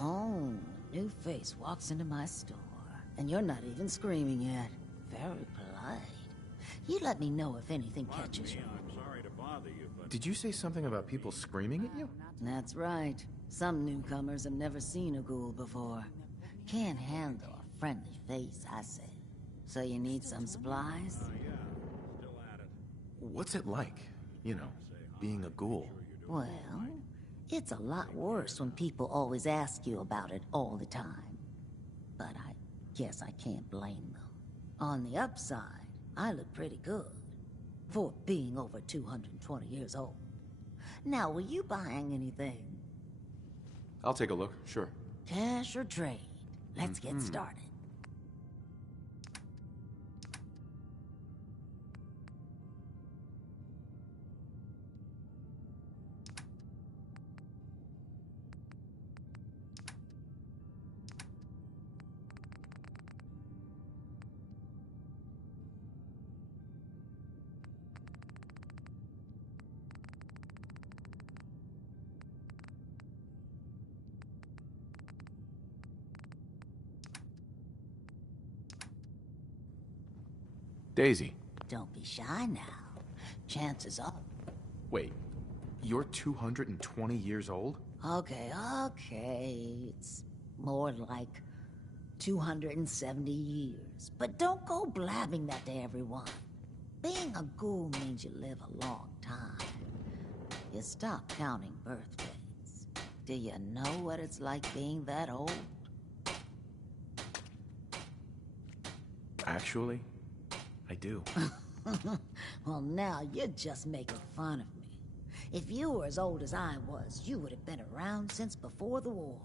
Oh, new face walks into my store, and you're not even screaming yet. Very polite. You let me know if anything catches you. I'm sorry to bother you, but... Did you say something about people screaming at you? That's right. Some newcomers have never seen a ghoul before. Can't handle a friendly face, I say. So you need some supplies? Yeah, still at it. What's it like, you know, being a ghoul? Well, it's a lot worse when people always ask you about it all the time. But I guess I can't blame them. On the upside, I look pretty good for being over 220 years old. Now, were you buying anything? I'll take a look, sure. Cash or trade? Let's get started. Daisy. Don't be shy now. Chances are. Wait, you're 220 years old? Okay. It's more like 270 years. But don't go blabbing that to everyone. Being a ghoul means you live a long time. You stop counting birthdays. Do you know what it's like being that old? Actually, I do. Well, now you're just making fun of me. If you were as old as I was, you would have been around since before the war.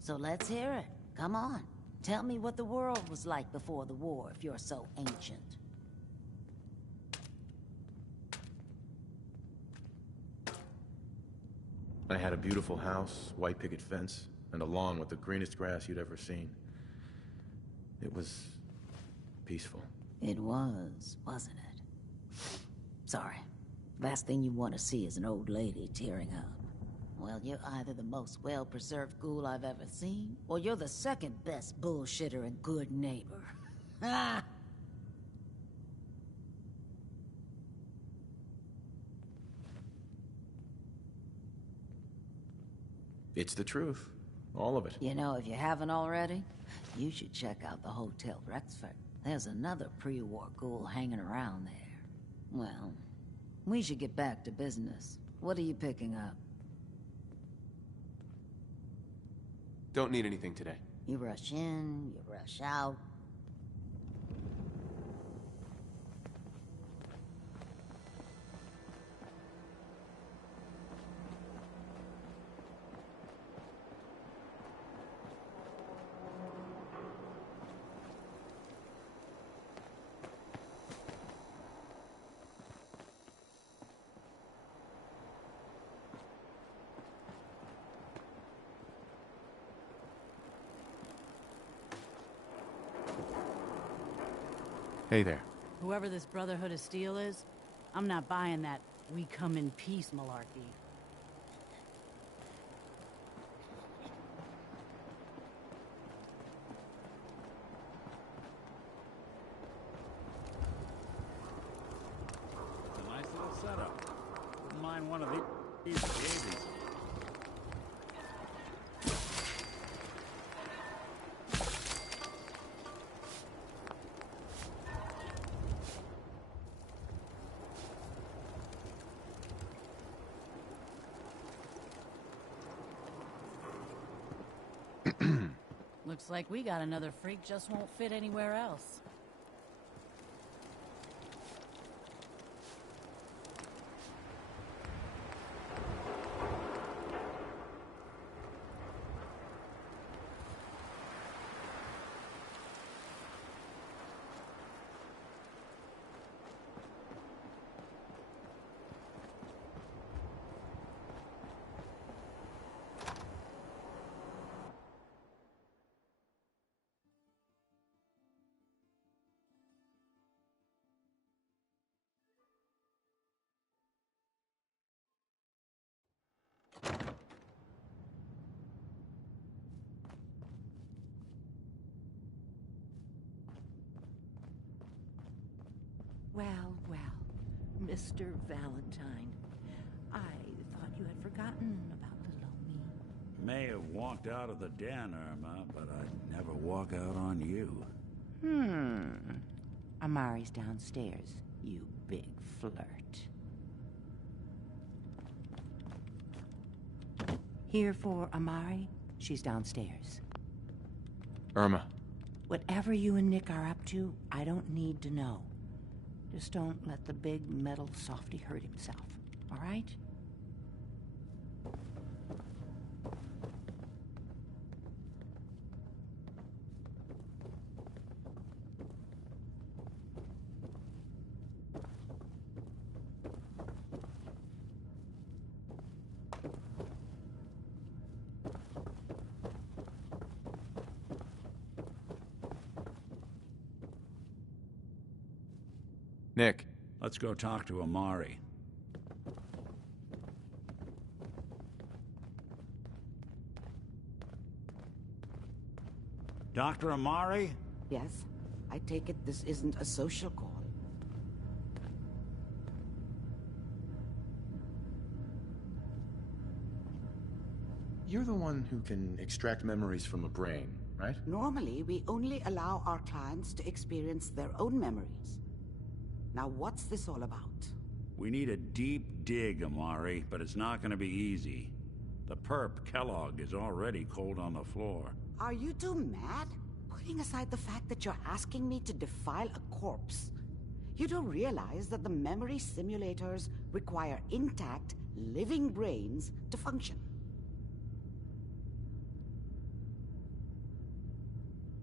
So let's hear it. Come on. Tell me what the world was like before the war if you're so ancient. I had a beautiful house, white picket fence, and a lawn with the greenest grass you'd ever seen. It was peaceful. It was, wasn't it? Sorry. Last thing you want to see is an old lady tearing up. Well, you're either the most well-preserved ghoul I've ever seen, or you're the second best bullshitter and good neighbor. Ah! It's the truth. All of it. You know, if you haven't already, you should check out the Hotel Rexford. There's another pre-war ghoul hanging around there. Well, we should get back to business. What are you picking up? Don't need anything today. You rush in, you rush out. Hey there. Whoever this Brotherhood of Steel is, I'm not buying that we come in peace malarkey. It's a nice little setup. Wouldn't mind one of these babies. Looks like we got another freak just won't fit anywhere else. Well, well, Mr. Valentine. I thought you had forgotten about little me. May have walked out of the den, Irma, but I'd never walk out on you. Amari's downstairs, you big flirt. Here for Amari? She's downstairs. Irma. Whatever you and Nick are up to, I don't need to know. Just don't let the big metal softy hurt himself, all right? Nick. Let's go talk to Amari. Dr. Amari? Yes? I take it this isn't a social call. You're the one who can extract memories from a brain, right? Normally, we only allow our clients to experience their own memories. Now, what's this all about? We need a deep dig, Amari, but it's not gonna be easy. The perp, Kellogg, is already cold on the floor. Are you two mad? Putting aside the fact that you're asking me to defile a corpse, you don't realize that the memory simulators require intact, living brains to function.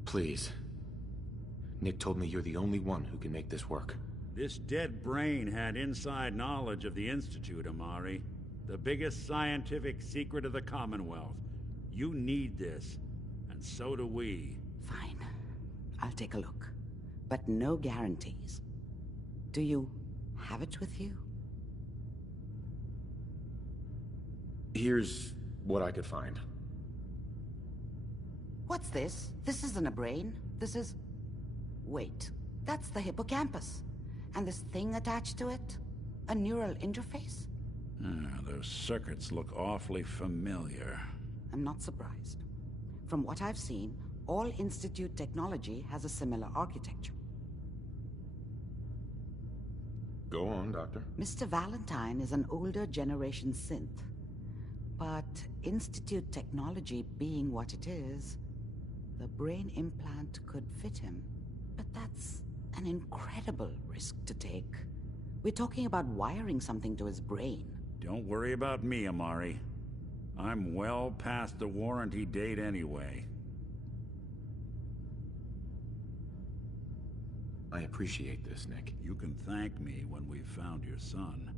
Please. Nick told me you're the only one who can make this work. This dead brain had inside knowledge of the Institute, Amari. The biggest scientific secret of the Commonwealth. You need this, and so do we. Fine. I'll take a look. But no guarantees. Do you have it with you? Here's what I could find. What's this? This isn't a brain. This is... Wait. That's the hippocampus. And this thing attached to it? A neural interface? Those circuits look awfully familiar. I'm not surprised. From what I've seen, all Institute technology has a similar architecture. Go on, Doctor. Mr. Valentine is an older generation synth. But Institute technology being what it is, the brain implant could fit him. But that's an incredible risk to take. We're talking about wiring something to his brain. Don't worry about me, Amari. I'm well past the warranty date anyway. I appreciate this, Nick. You can thank me when we've found your son.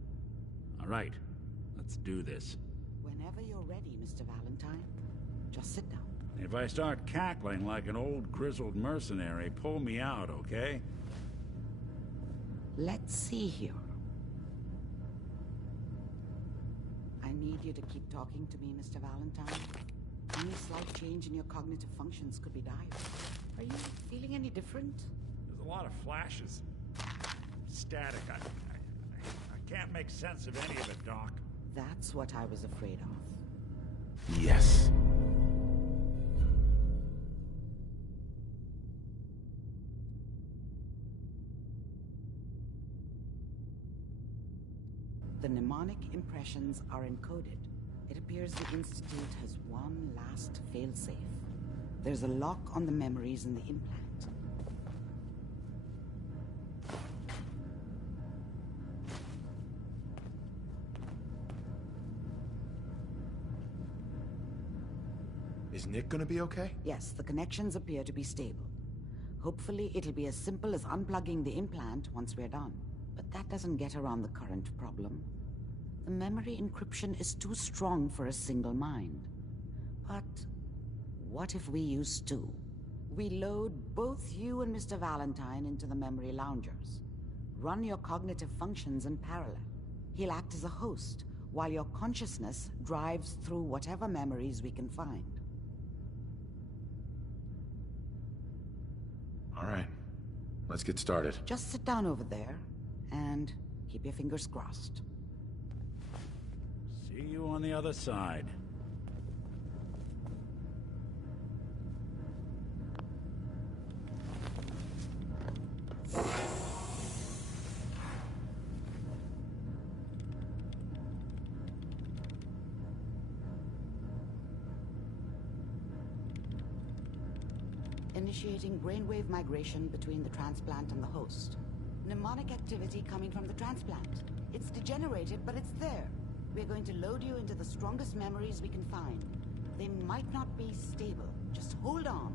All right, let's do this. Whenever you're ready, Mr. Valentine. Just sit down. If I start cackling like an old grizzled mercenary, pull me out, okay? Let's see here. I need you to keep talking to me, Mr. Valentine. Any slight change in your cognitive functions could be dire. Are you feeling any different? There's a lot of flashes. Static. I can't make sense of any of it, Doc. That's what I was afraid of. Yes. The mnemonic impressions are encoded. It appears the Institute has one last failsafe. There's a lock on the memories in the implant. Is Nick gonna be okay? Yes, the connections appear to be stable. Hopefully, it'll be as simple as unplugging the implant once we're done. But that doesn't get around the current problem. The memory encryption is too strong for a single mind. But what if we use two? We load both you and Mr. Valentine into the memory loungers. Run your cognitive functions in parallel. He'll act as a host, while your consciousness drives through whatever memories we can find. All right. Let's get started. Just sit down over there. And keep your fingers crossed. See you on the other side. Initiating brainwave migration between the transplant and the host. Mnemonic activity coming from the transplant. It's degenerated, but it's there. We're going to load you into the strongest memories we can find. They might not be stable. Just hold on.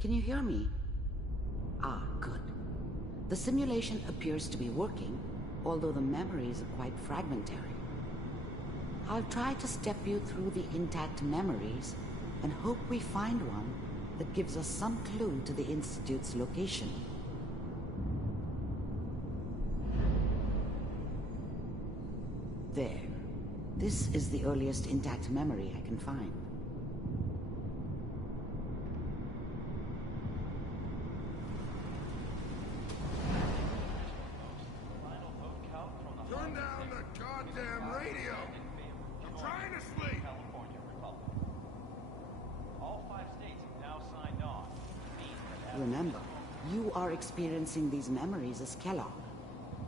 Can you hear me? Ah, good. The simulation appears to be working, although the memories are quite fragmentary. I'll try to step you through the intact memories and hope we find one that gives us some clue to the Institute's location. There. This is the earliest intact memory I can find. Turn down the goddamn radio! I'm trying to sleep! All 5 states have now signed on. Remember, you are experiencing these memories as Kellogg.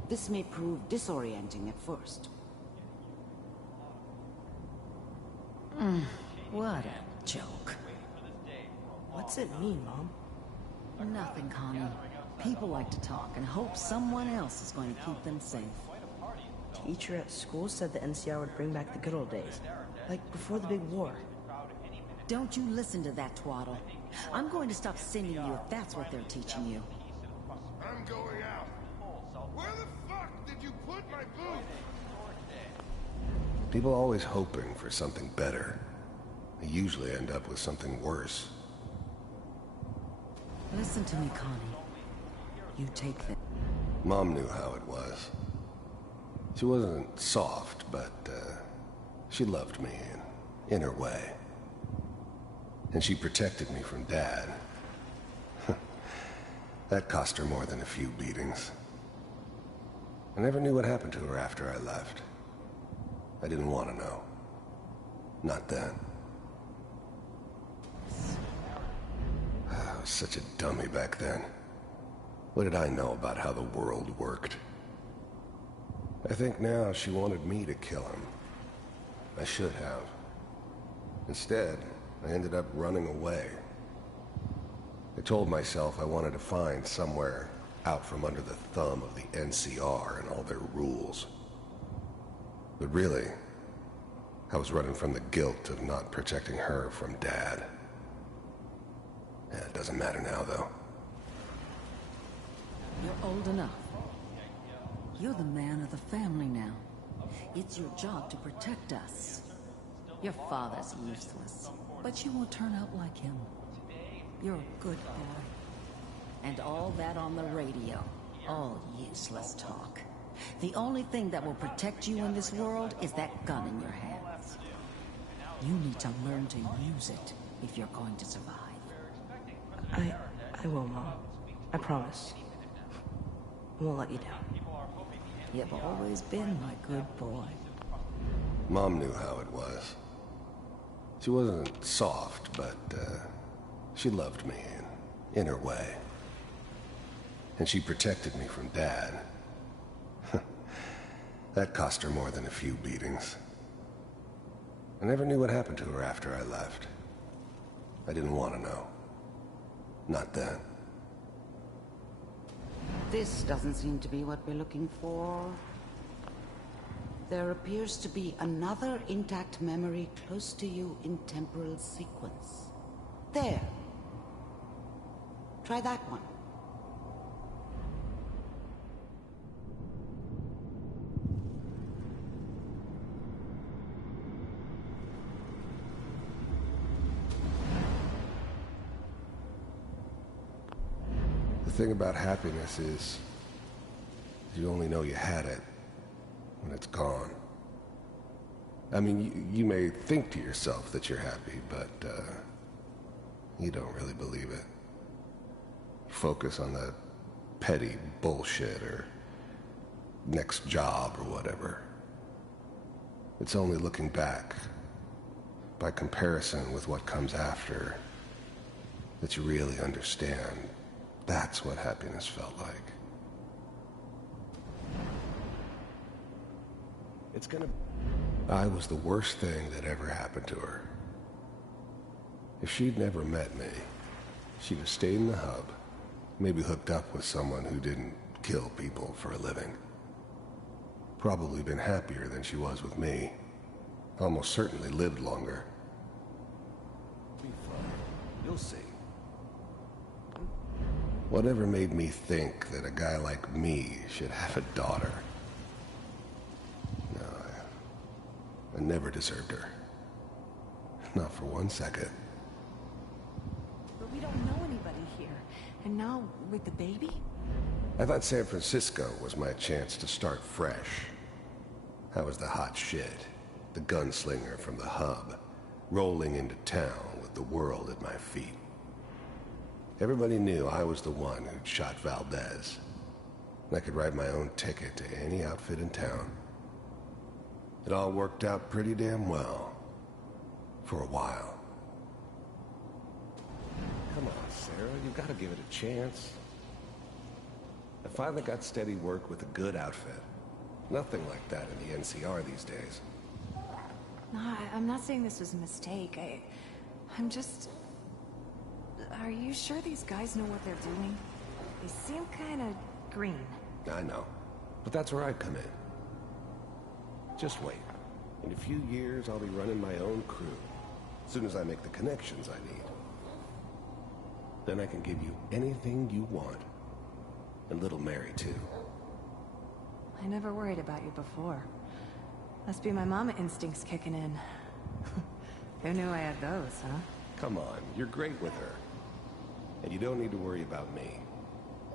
This may prove disorienting at first. What a joke. What's it mean, Mom? Nothing, Connie. People like to talk and hope someone else is going to keep them safe. Teacher at school said the NCR would bring back the good old days, like before the big war. Don't you listen to that twaddle. I'm going to stop sending you if that's what they're teaching you. I'm going out. Where the fuck did you put my boot? People always hoping for something better. They usually end up with something worse. Listen to me, Connie. You take this. Mom knew how it was. She wasn't soft, but she loved me in her way. And she protected me from Dad. That cost her more than a few beatings. I never knew what happened to her after I left. I didn't want to know. Not then. I was such a dummy back then. What did I know about how the world worked? I think now she wanted me to kill him. I should have. Instead, I ended up running away. I told myself I wanted to find somewhere out from under the thumb of the NCR and all their rules. But really, I was running from the guilt of not protecting her from Dad. Yeah, it doesn't matter now, though. You're old enough. You're the man of the family now. It's your job to protect us. Your father's useless, but you won't turn out like him. You're a good boy. And all that on the radio, all useless talk. The only thing that will protect you in this world is that gun in your hands. You need to learn to use it if you're going to survive. I will, Mom. I promise. I won't let you down. You've always been my good boy. Mom knew how it was. She wasn't soft, but she loved me in her way. And she protected me from Dad. That cost her more than a few beatings. I never knew what happened to her after I left. I didn't want to know. Not then. This doesn't seem to be what we're looking for. There appears to be another intact memory close to you in temporal sequence. There. Try that one. The thing about happiness is, You only know you had it when it's gone. I mean, you may think to yourself that you're happy, but you don't really believe it. You focus on the petty bullshit or next job or whatever. It's only looking back, by comparison with what comes after, that you really understand that's what happiness felt like. I was the worst thing that ever happened to her. If she'd never met me, she'd have stayed in the hub, maybe hooked up with someone who didn't kill people for a living. Probably been happier than she was with me. Almost certainly lived longer. Be fine. You'll see. Whatever made me think that a guy like me should have a daughter? No, I never deserved her. Not for 1 second. But we don't know anybody here. And now, with the baby? I thought San Francisco was my chance to start fresh. I was the hot shit, the gunslinger from the hub, rolling into town with the world at my feet. Everybody knew I was the one who'd shot Valdez. And I could write my own ticket to any outfit in town. It all worked out pretty damn well. For a while. Come on, Sarah, you gotta give it a chance. I finally got steady work with a good outfit. Nothing like that in the NCR these days. No, I'm not saying this was a mistake. I'm just... Are you sure these guys know what they're doing? They seem kind of green. I know. But that's where I come in. Just wait. In a few years, I'll be running my own crew. As soon as I make the connections I need. Then I can give you anything you want. And little Mary, too. I never worried about you before. Must be my mama instincts kicking in. Who knew I had those, huh? Come on, you're great with her. And you don't need to worry about me.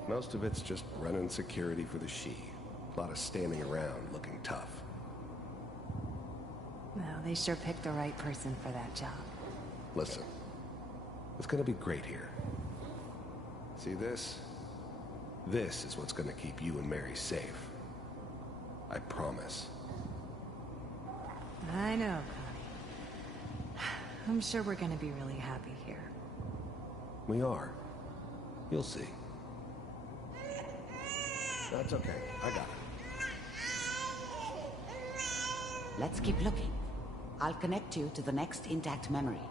Most of it's just running security for the she. A lot of standing around looking tough. Well, they sure picked the right person for that job. Listen, it's gonna be great here. See this? This is what's gonna keep you and Mary safe. I promise. I know, Connie. I'm sure we're gonna be really happy here. We are. You'll see. That's okay. I got it. Let's keep looking. I'll connect you to the next intact memory.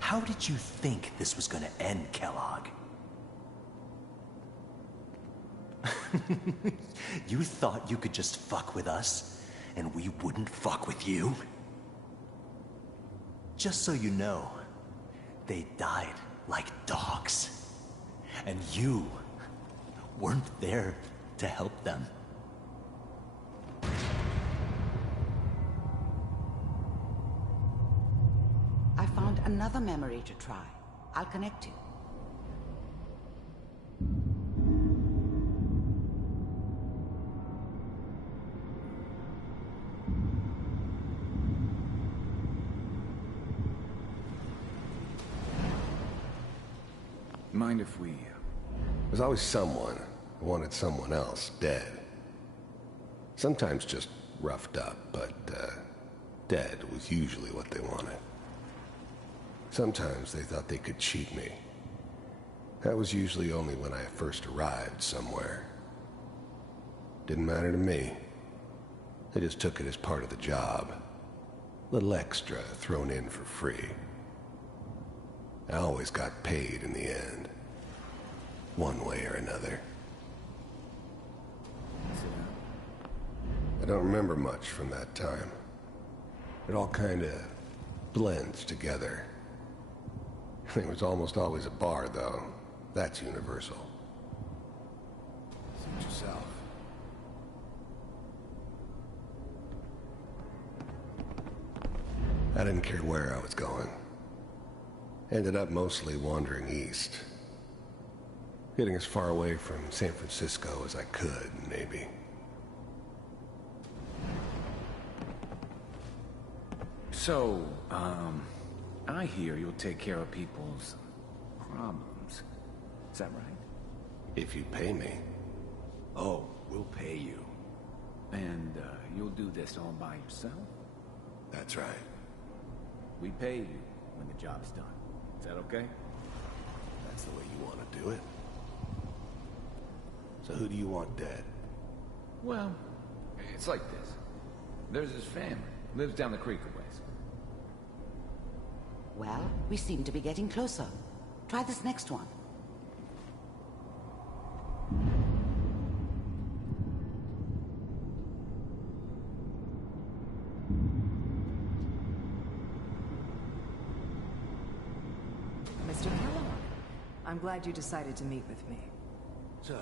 How did you think this was gonna end, Kellogg? You thought you could just fuck with us, and we wouldn't fuck with you? Just so you know, they died like dogs. And you weren't there to help them. I found another memory to try. I'll connect you. Mind if we... There's always someone who wanted someone else dead. Sometimes just roughed up, but dead was usually what they wanted. Sometimes they thought they could cheat me. That was usually only when I first arrived somewhere. Didn't matter to me. They just took it as part of the job. Little extra thrown in for free. I always got paid in the end. One way or another. I don't remember much from that time. It all kinda blends together. There was almost always a bar, though. That's universal. Suit yourself. I didn't care where I was going. Ended up mostly wandering east. Getting as far away from San Francisco as I could, maybe. So, I hear you'll take care of people's problems. Is that right? If you pay me. Oh, we'll pay you. And, you'll do this all by yourself? That's right. We pay you when the job's done. Is that okay? That's the way you want to do it. So who do you want dead? Well, it's like this. There's his family. Lives down the creek a ways. Well, we seem to be getting closer. Try this next one. Mr. Kellogg, I'm glad you decided to meet with me. So,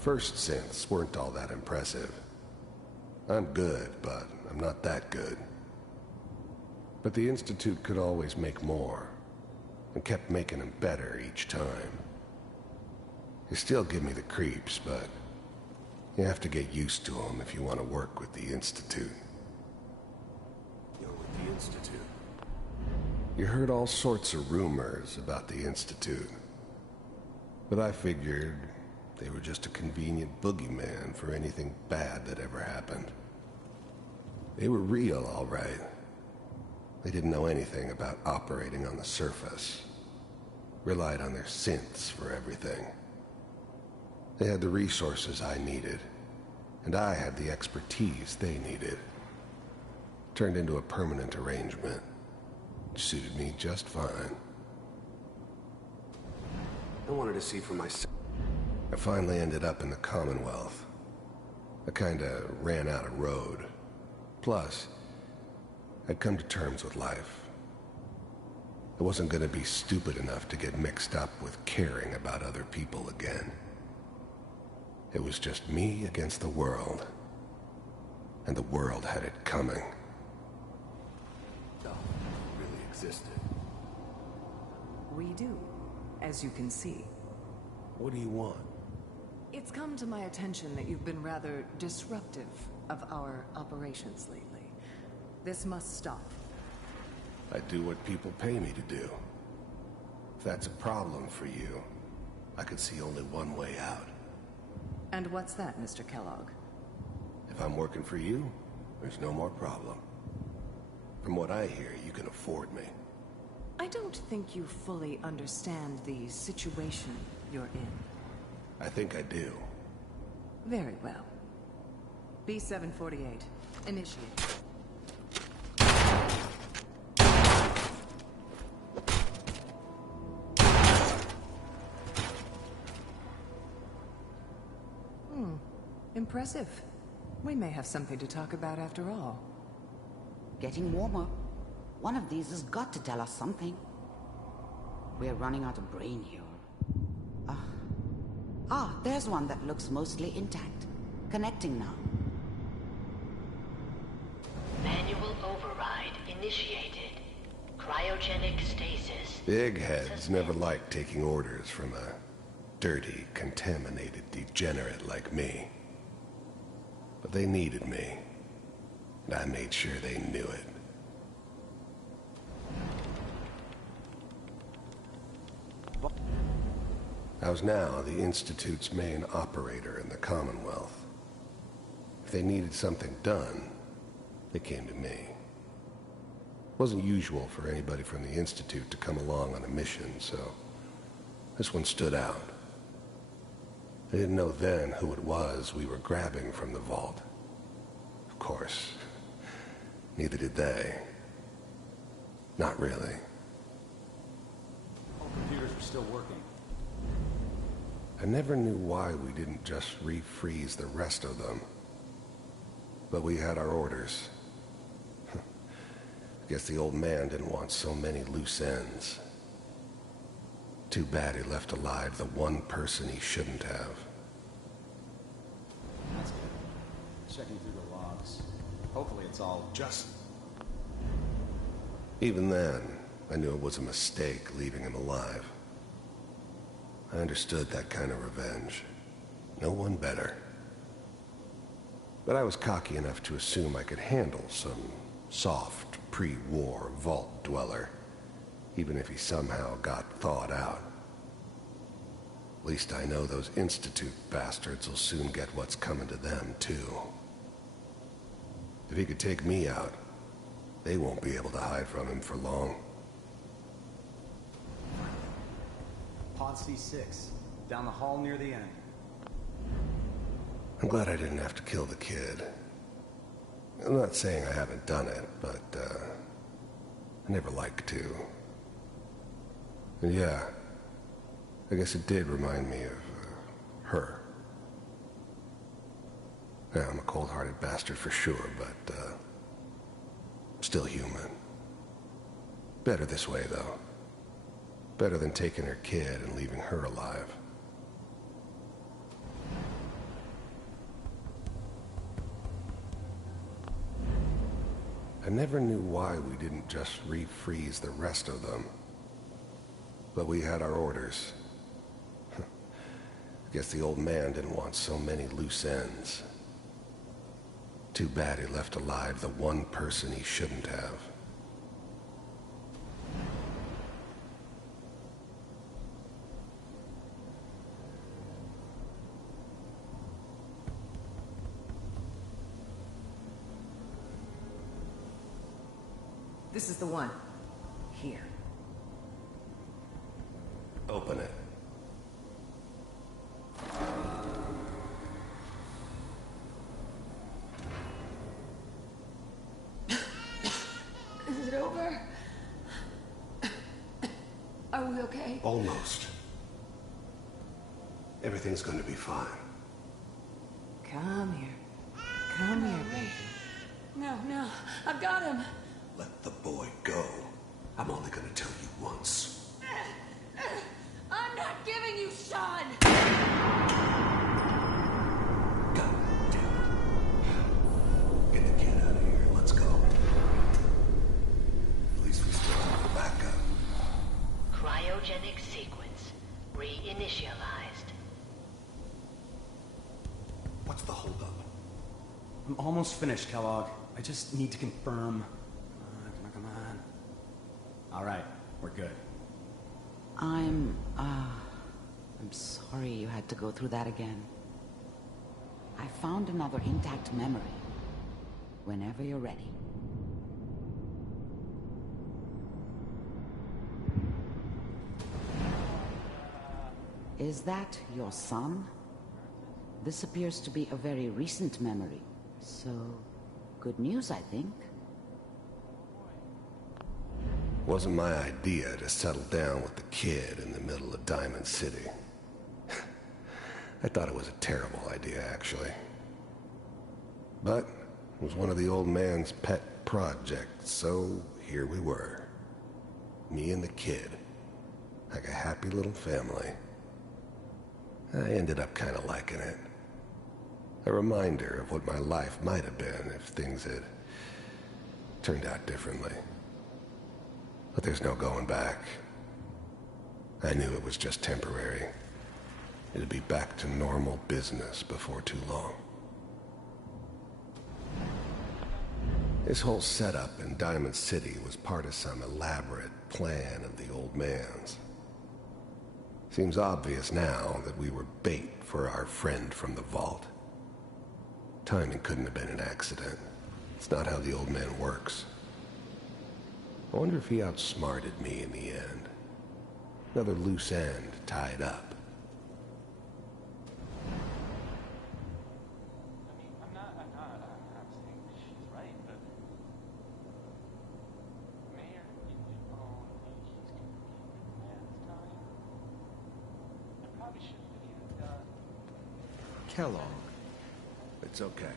first synths weren't all that impressive. I'm good, but I'm not that good. But the Institute could always make more, and kept making them better each time. They still give me the creeps, but you have to get used to them if you want to work with the Institute. You're with the Institute? You heard all sorts of rumors about the Institute. But I figured they were just a convenient boogeyman for anything bad that ever happened. They were real, all right. They didn't know anything about operating on the surface. Relied on their synths for everything. They had the resources I needed, and I had the expertise they needed. Turned into a permanent arrangement. Suited me just fine. I wanted to see for myself. I finally ended up in the Commonwealth. I kinda ran out of road. Plus, I'd come to terms with life. I wasn't gonna be stupid enough to get mixed up with caring about other people again. It was just me against the world. And the world had it coming. Existed. We do, as you can see. What do you want? It's come to my attention that you've been rather disruptive of our operations lately. This must stop. I do what people pay me to do. If that's a problem for you, I could see only one way out. And what's that, Mr. Kellogg? If I'm working for you, there's no more problem. From what I hear, you can afford me. I don't think you fully understand the situation you're in. I think I do. Very well. B-748, initiate. Impressive. We may have something to talk about after all. Getting warmer. One of these has got to tell us something. We're running out of brain here. There's one that looks mostly intact. Connecting now. Manual override initiated. Cryogenic stasis. Big heads never liked taking orders from a dirty, contaminated degenerate like me. But they needed me. And I made sure they knew it. I was now the Institute's main operator in the Commonwealth. If they needed something done, they came to me. It wasn't usual for anybody from the Institute to come along on a mission, so this one stood out. I didn't know then who it was we were grabbing from the vault. Of course, neither did they. Not really. All computers are still working. I never knew why we didn't just refreeze the rest of them. But we had our orders. I guess the old man didn't want so many loose ends. Too bad he left alive the one person he shouldn't have. That's good. Checking through the logs. Hopefully it's all Just Even then, I knew it was a mistake leaving him alive. I understood that kind of revenge. No one better. But I was cocky enough to assume I could handle some soft, pre-war vault dweller, even if he somehow got thawed out. At least I know those Institute bastards will soon get what's coming to them, too. If he could take me out, they won't be able to hide from him for long. Pod C6, down the hall near the end. I'm glad I didn't have to kill the kid. I'm not saying I haven't done it, but, I never like to. And yeah, I guess it did remind me of, her. Yeah, I'm a cold-hearted bastard for sure, but, still human. Better this way, though. Better than taking her kid and leaving her alive. I never knew why we didn't just refreeze the rest of them. But we had our orders. I guess the old man didn't want so many loose ends. Too bad he left alive the one person he shouldn't have. This is the one. Here. Open it. Is it over? Are we okay? Almost. Everything's going to be fine. Come here. Come here, baby. No, I've got him. Let the boy go. I'm only going to tell you once. I'm not giving you Sean! God damn it. Get the kid out of here. Let's go. At least we still have the backup. Cryogenic sequence reinitialized. What's the holdup? I'm almost finished, Kellogg. I just need to confirm. Come on. All right, we're good. I'm sorry you had to go through that again. I found another intact memory. Whenever you're ready. Is that your son? This appears to be a very recent memory. So, good news, I think. Wasn't my idea to settle down with the kid in the middle of Diamond City. I thought it was a terrible idea, actually. But it was one of the old man's pet projects, so here we were. Me and the kid. Like a happy little family. I ended up kind of liking it. A reminder of what my life might have been if things had turned out differently. But there's no going back. I knew it was just temporary. It'd be back to normal business before too long. This whole setup in Diamond City was part of some elaborate plan of the old man's. Seems obvious now that we were bait for our friend from the vault. Timing couldn't have been an accident. It's not how the old man works. I wonder if he outsmarted me in the end. Another loose end tied up. I'm not saying she's right, but Mayor, you know he's gonna be the man's time. I probably shouldn't have even Kellogg. It's okay.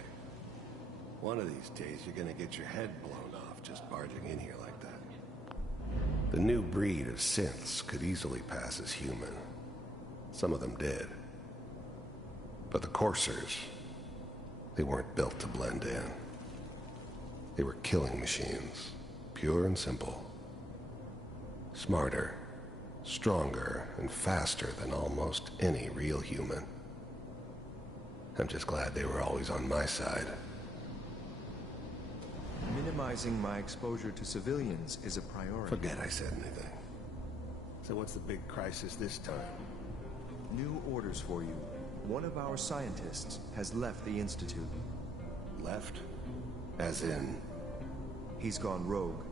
One of these days you're gonna get your head blown off just barging in here like that. The new breed of synths could easily pass as human. Some of them did. But the coursers, they weren't built to blend in. They were killing machines, pure and simple. Smarter, stronger, and faster than almost any real human. I'm just glad they were always on my side. Minimizing my exposure to civilians is a priority. Forget I said anything. So what's the big crisis this time? New orders for you. One of our scientists has left the Institute. Left? As in? He's gone rogue.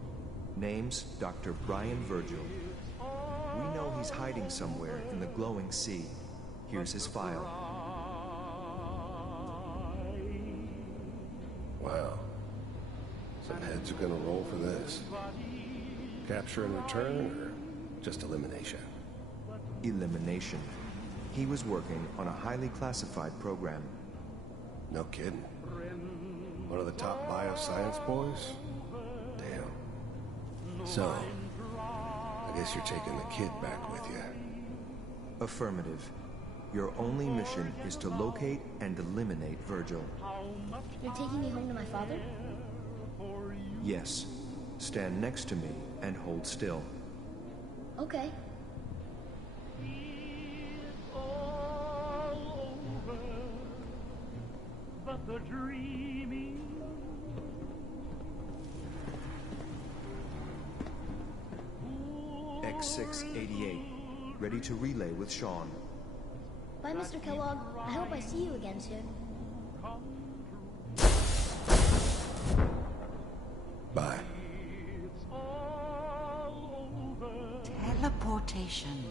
Name's Dr. Brian Virgil. We know he's hiding somewhere in the glowing sea. Here's his file. Wow. Some heads are gonna roll for this. Capture and return, or just elimination? Elimination. He was working on a highly classified program. No kidding. One of the top bioscience boys? Damn. So, I guess you're taking the kid back with you. Affirmative. Your only mission is to locate and eliminate Virgil. You're taking me home to my father? Yes. Stand next to me and hold still. Okay. But the dreaming. X688. Ready to relay with Sean. Bye, Mr. Kellogg. I hope I see you again soon. Bye. Teleportation.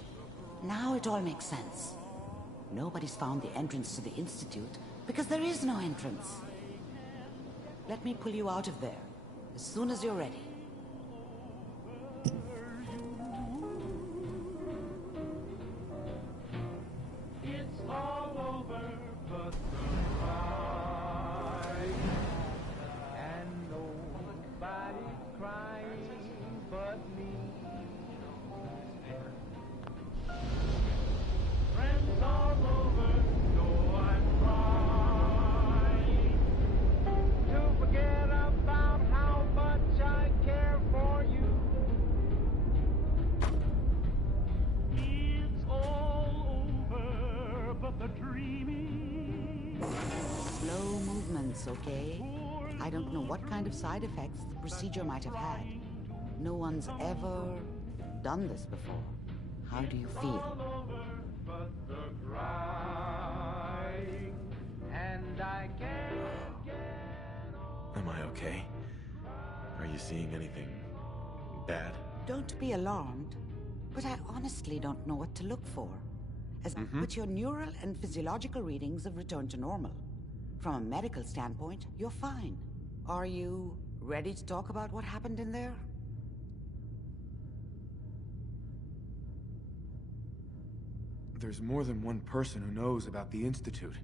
Now it all makes sense. Nobody's found the entrance to the Institute because there is no entrance. Let me pull you out of there as soon as you're ready. It's all over, but and nobody's crying but me. Friends all over, know I'm trying to forget about how much I care for you. It's all over, but the dreaming. Slow movements, okay? I don't know what kind of side effects the procedure might have had. No one's ever done this before. How do you feel? But the crying, and I can't get on. Am I okay? Are you seeing anything bad? Don't be alarmed, but I honestly don't know what to look for. But your neural and physiological readings have returned to normal. From a medical standpoint, you're fine. Are you ready to talk about what happened in there? There's more than one person who knows about the Institute.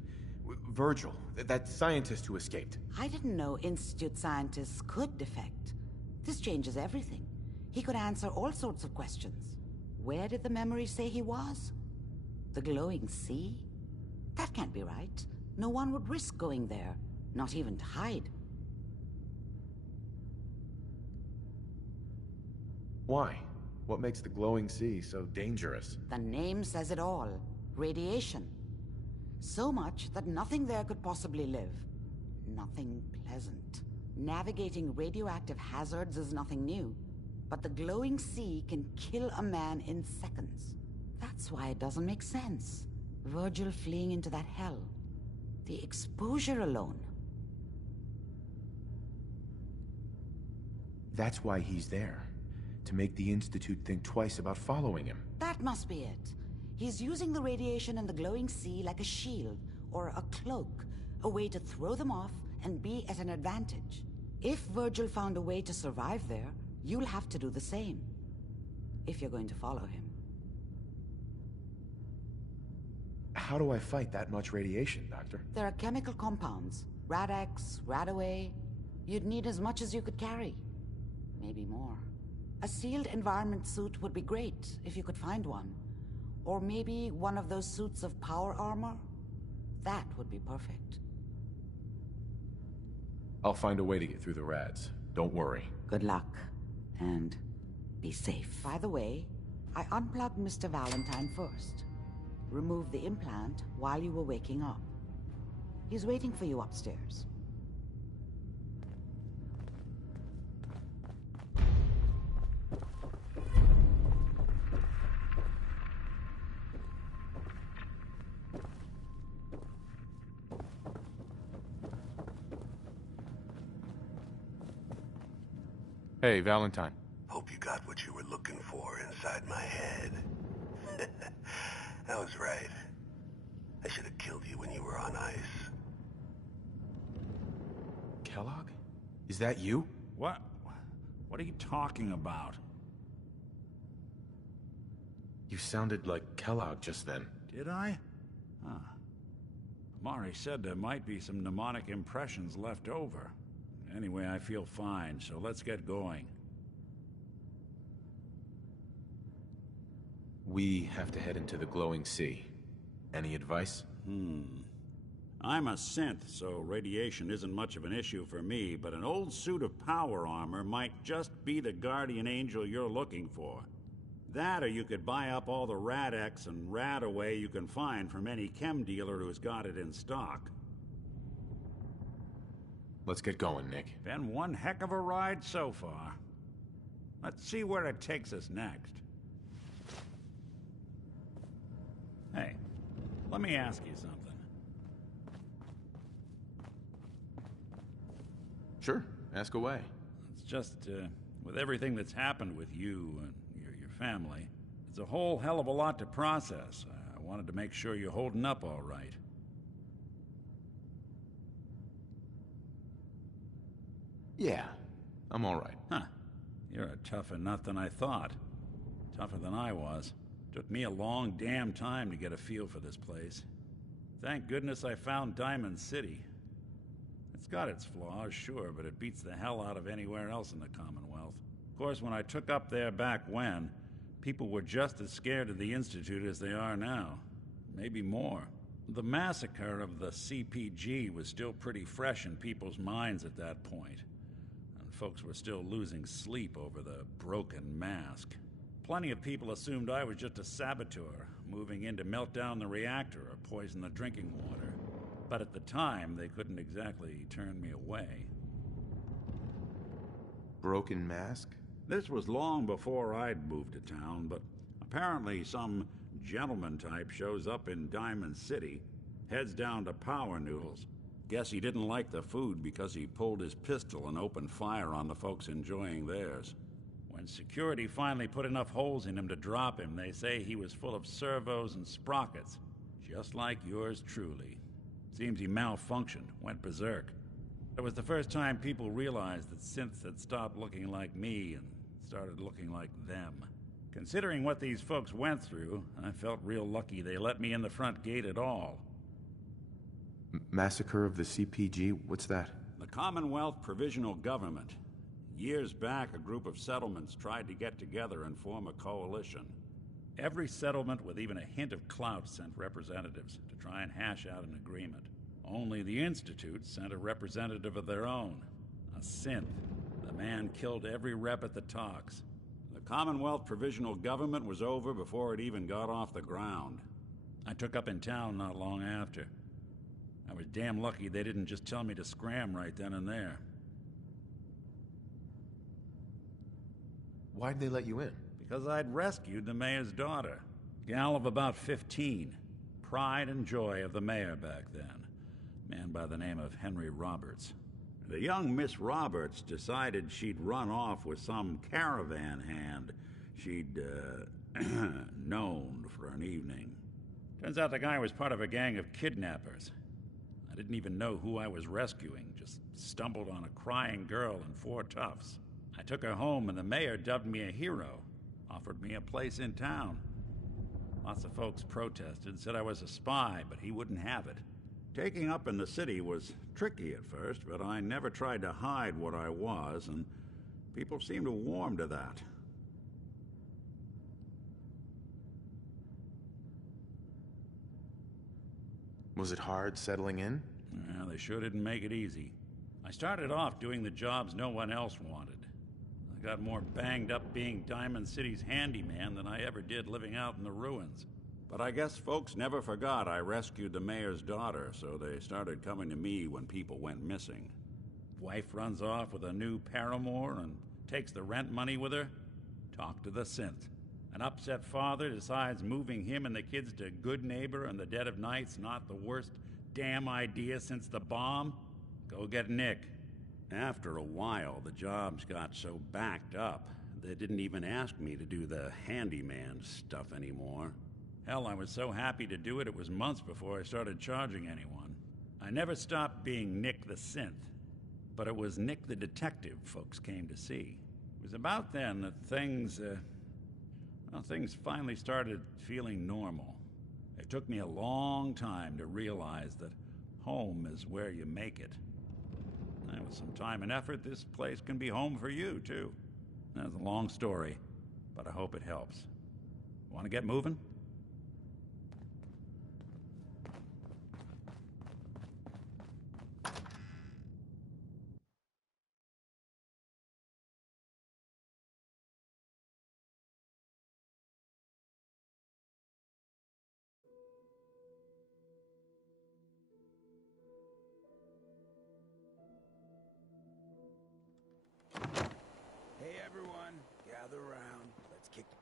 Virgil, that scientist who escaped. I didn't know Institute scientists could defect. This changes everything. He could answer all sorts of questions. Where did the memory say he was? The glowing sea? That can't be right. No one would risk going there, not even to hide. Why? What makes the glowing sea so dangerous? The name says it all. Radiation. So much that nothing there could possibly live. Nothing pleasant. Navigating radioactive hazards is nothing new. But the glowing sea can kill a man in seconds. That's why it doesn't make sense. Virgil fleeing into that hell. The exposure alone. That's why he's there. To make the Institute think twice about following him. That must be it. He's using the radiation in the glowing sea like a shield, or a cloak, a way to throw them off and be at an advantage. If Virgil found a way to survive there, you'll have to do the same. If you're going to follow him. How do I fight that much radiation, Doctor? There are chemical compounds. Rad-X, Radaway. You'd need as much as you could carry. Maybe more. A sealed environment suit would be great, if you could find one. Or maybe one of those suits of power armor? That would be perfect. I'll find a way to get through the rads. Don't worry. Good luck. And be safe. By the way, I unplugged Mr. Valentine first. Removed the implant while you were waking up. He's waiting for you upstairs. Hey, Valentine. Hope you got what you were looking for inside my head. I was right. I should have killed you when you were on ice. Kellogg? Is that you? What? What are you talking about? You sounded like Kellogg just then. Did I? Huh. Mari said there might be some mnemonic impressions left over. Anyway, I feel fine, so let's get going. We have to head into the glowing sea. Any advice? I'm a synth, so radiation isn't much of an issue for me, but an old suit of power armor might just be the guardian angel you're looking for. That, or you could buy up all the Rad-X and Rad-Away you can find from any chem dealer who's got it in stock. Let's get going, Nick. Been one heck of a ride so far. Let's see where it takes us next. Hey, let me ask you something. Sure, ask away. It's just, with everything that's happened with you and your family, it's a whole hell of a lot to process. I wanted to make sure you're holding up all right. Yeah, I'm all right. Huh. You're a tougher nut than I thought. Tougher than I was. Took me a long damn time to get a feel for this place. Thank goodness I found Diamond City. It's got its flaws, sure, but it beats the hell out of anywhere else in the Commonwealth. Of course, when I took up there back when, people were just as scared of the Institute as they are now. Maybe more. The massacre of the CPG was still pretty fresh in people's minds at that point. Folks were still losing sleep over the broken mask. Plenty of people assumed I was just a saboteur, moving in to melt down the reactor or poison the drinking water. But at the time, they couldn't exactly turn me away. Broken mask? This was long before I'd moved to town, but apparently some gentleman type shows up in Diamond City, heads down to Power Noodles. Guess he didn't like the food because he pulled his pistol and opened fire on the folks enjoying theirs. When security finally put enough holes in him to drop him, they say he was full of servos and sprockets, just like yours truly. Seems he malfunctioned, went berserk. It was the first time people realized that synths had stopped looking like me and started looking like them. Considering what these folks went through, I felt real lucky they let me in the front gate at all. Massacre of the CPG? What's that? The Commonwealth Provisional Government. Years back, a group of settlements tried to get together and form a coalition. Every settlement with even a hint of clout sent representatives to try and hash out an agreement. Only the Institute sent a representative of their own, a synth. The man killed every rep at the talks. The Commonwealth Provisional Government was over before it even got off the ground. I took up in town not long after. I was damn lucky they didn't just tell me to scram right then and there. Why'd they let you in? Because I'd rescued the mayor's daughter. Gal of about 15. Pride and joy of the mayor back then. Man by the name of Henry Roberts. The young Miss Roberts decided she'd run off with some caravan hand she'd, known for an evening. Turns out the guy was part of a gang of kidnappers. I didn't even know who I was rescuing, just stumbled on a crying girl and 4 toughs. I took her home and the mayor dubbed me a hero, offered me a place in town. Lots of folks protested, said I was a spy, but he wouldn't have it. Taking up in the city was tricky at first, but I never tried to hide what I was, and people seemed to warm to that. Was it hard settling in? They sure didn't make it easy. I started off doing the jobs no one else wanted. got more banged up being Diamond City's handyman than I ever did living out in the ruins. But I guess folks never forgot I rescued the mayor's daughter, so they started coming to me when people went missing. Wife runs off with a new paramour and takes the rent money with her. Talk to the synth. An upset father decides moving him and the kids to Good Neighbor in the dead of night's not the worst damn idea since the bomb. Go get Nick. After a while, the jobs got so backed up, they didn't even ask me to do the handyman stuff anymore. Hell, I was so happy to do it, it was months before I started charging anyone. I never stopped being Nick the synth, but it was Nick the detective folks came to see. It was about then that things finally started feeling normal. It took me a long time to realize that home is where you make it. And with some time and effort, this place can be home for you, too. That's a long story, but I hope it helps. Want to get moving? Hey everyone, gather around. Let's kick the...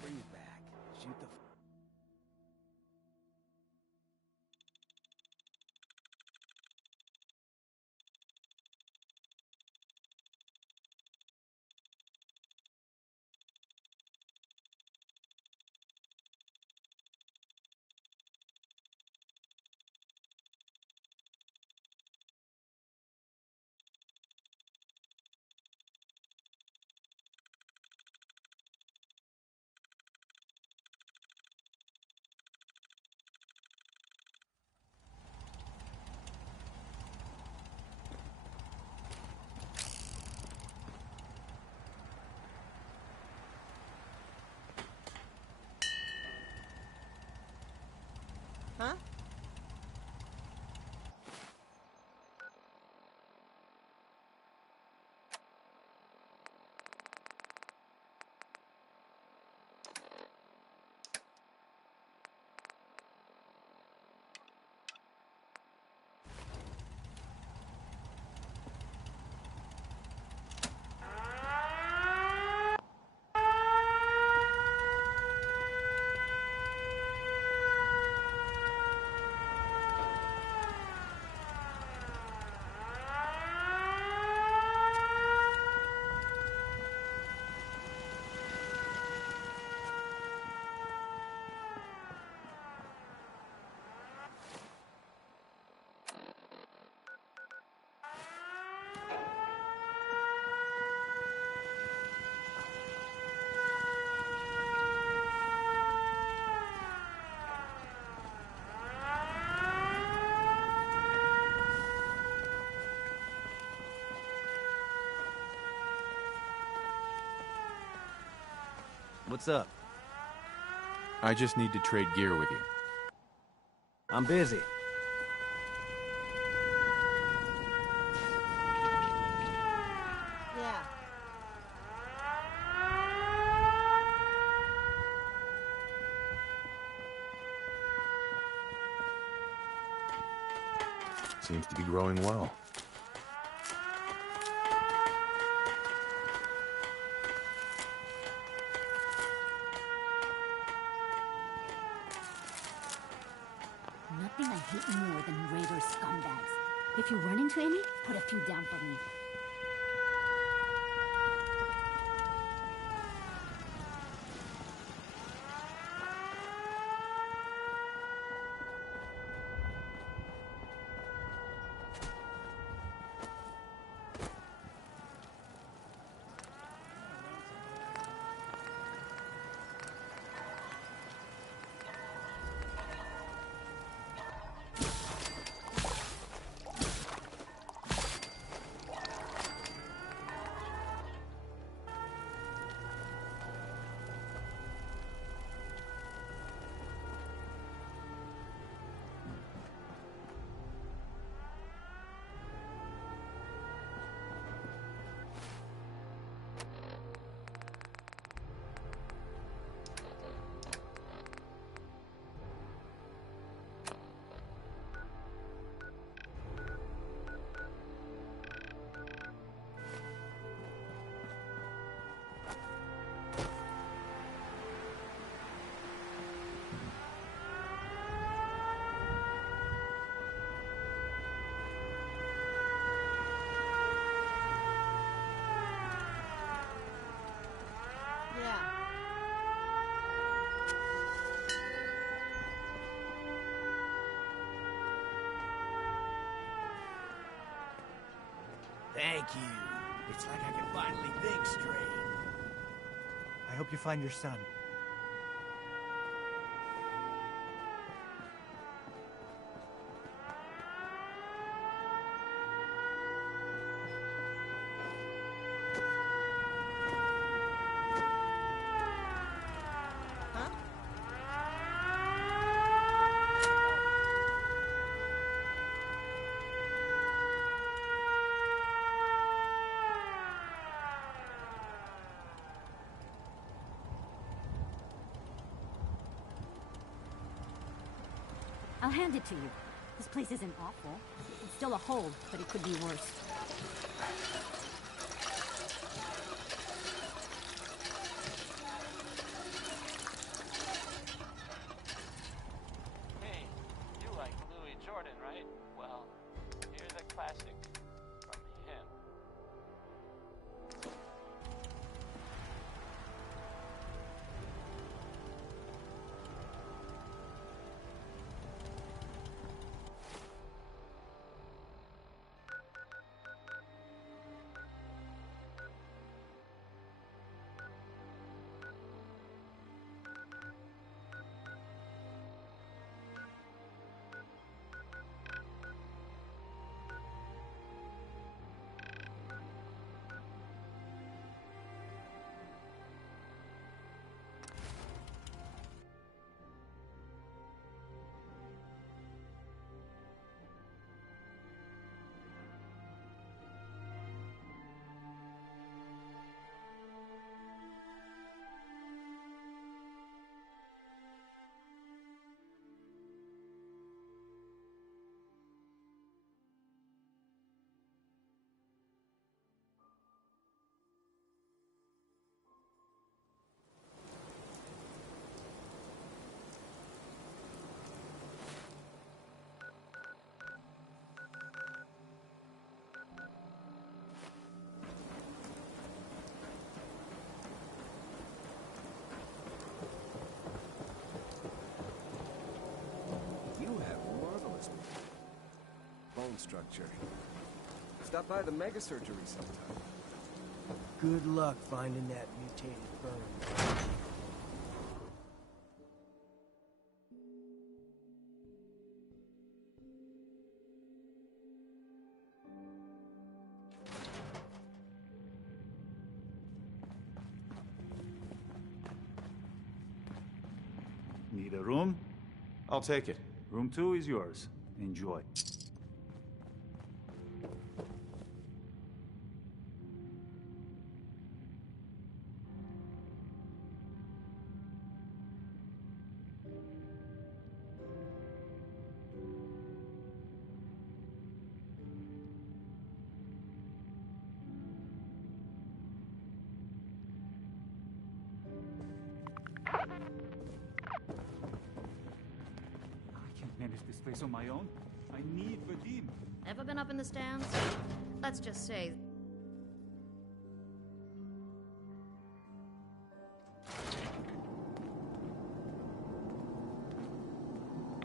Bring it back. Shoot the... Huh? What's up? I just need to trade gear with you. I'm busy. Yeah. Seems to be growing well. Nothing I hate more than raider scumbags. If you run into any, put a few down for me. Thank you. It's like I can finally think straight. I hope you find your son. I'll hand it to you. This place isn't awful. It's still a hold, but it could be worse. Hey, you like Louis Jordan, right? Well, here's a classic from him. You have marvelous bone structure. Stop by the mega surgery sometime. Good luck finding that mutated bone. Need a room? I'll take it. Room 2 is yours. Enjoy. Manage this place on my own. I need Vadim. Ever been up in the stands? Let's just say...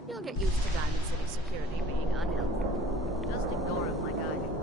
You'll get used to Diamond City security being unhelpful. Just ignore him like I do.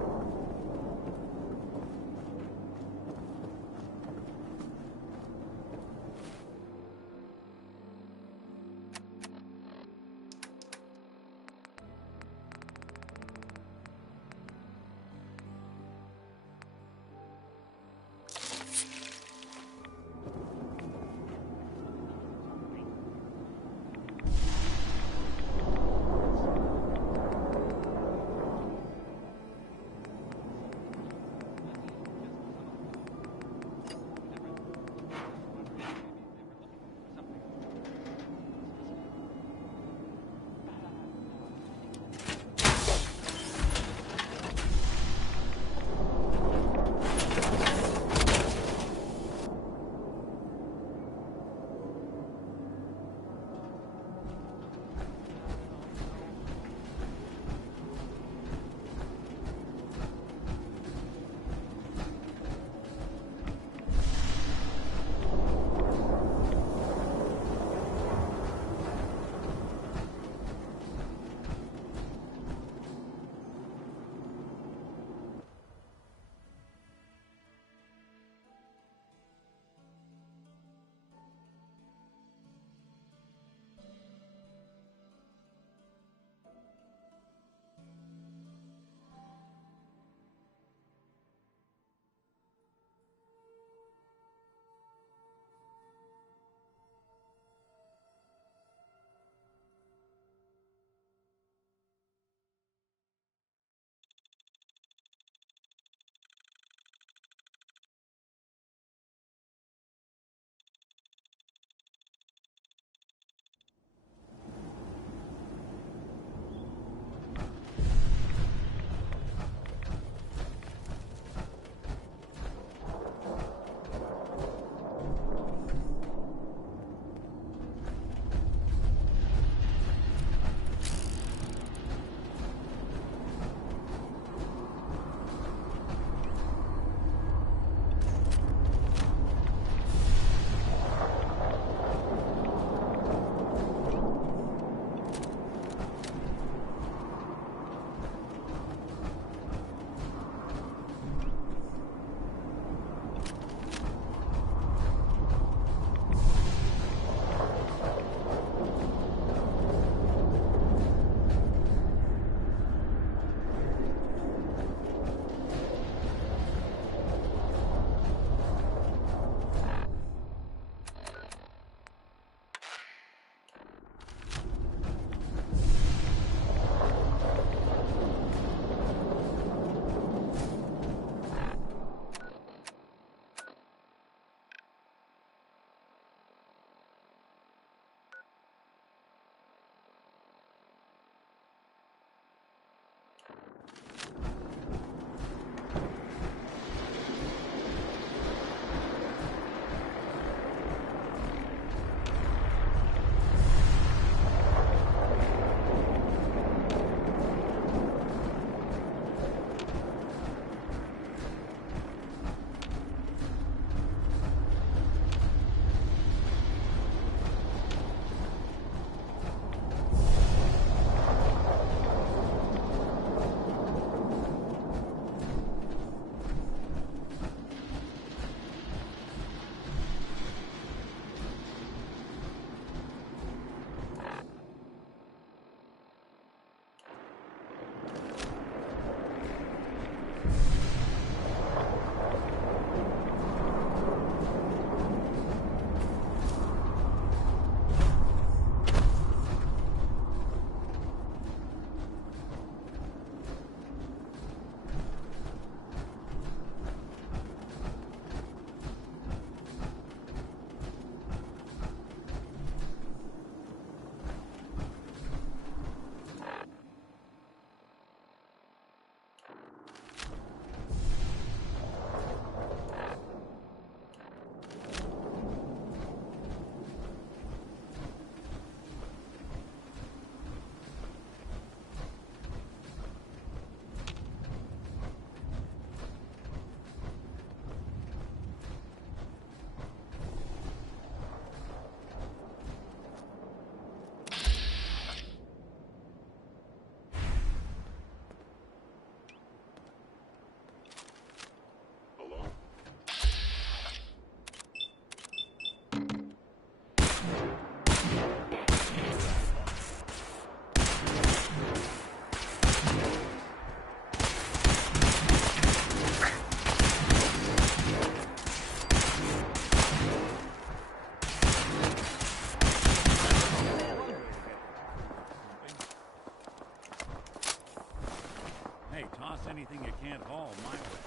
anything you can't haul my way.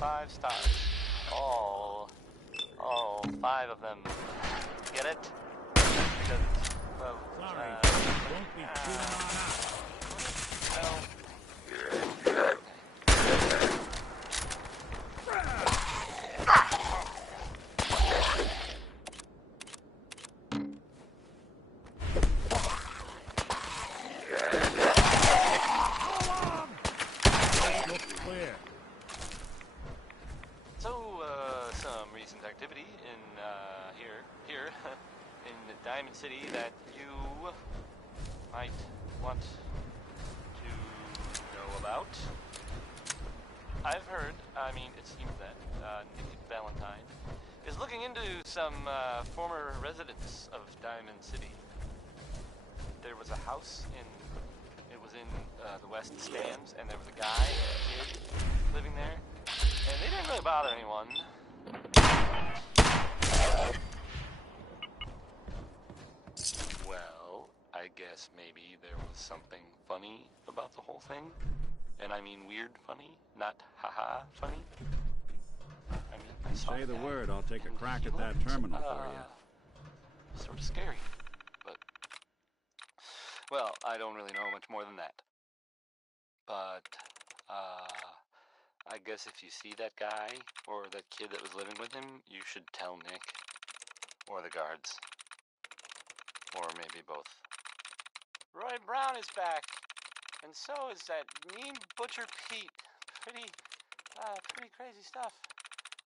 5 stars. All 5 of them. Get it? Because of, Won't be shooting on us. Clear. So, some recent activity in, here, in Diamond City that you might want to know about. I've heard, it seems that, Nick Valentine is looking into some, former residents of Diamond City. There was a house it was in, the West Stands, and there was a guy, a kid, living there, and they didn't really bother anyone. Well, I guess maybe there was something funny about the whole thing. And I mean weird funny, not haha funny. I saw Say the guy, word, I'll take a and crack he at that looked, terminal for you. Sort of scary, but well, I don't really know much more than that. But I guess if you see that guy or that kid that was living with him, you should tell Nick or the guards, or maybe both. Roy Brown is back, and so is that mean Butcher Pete. Pretty crazy stuff,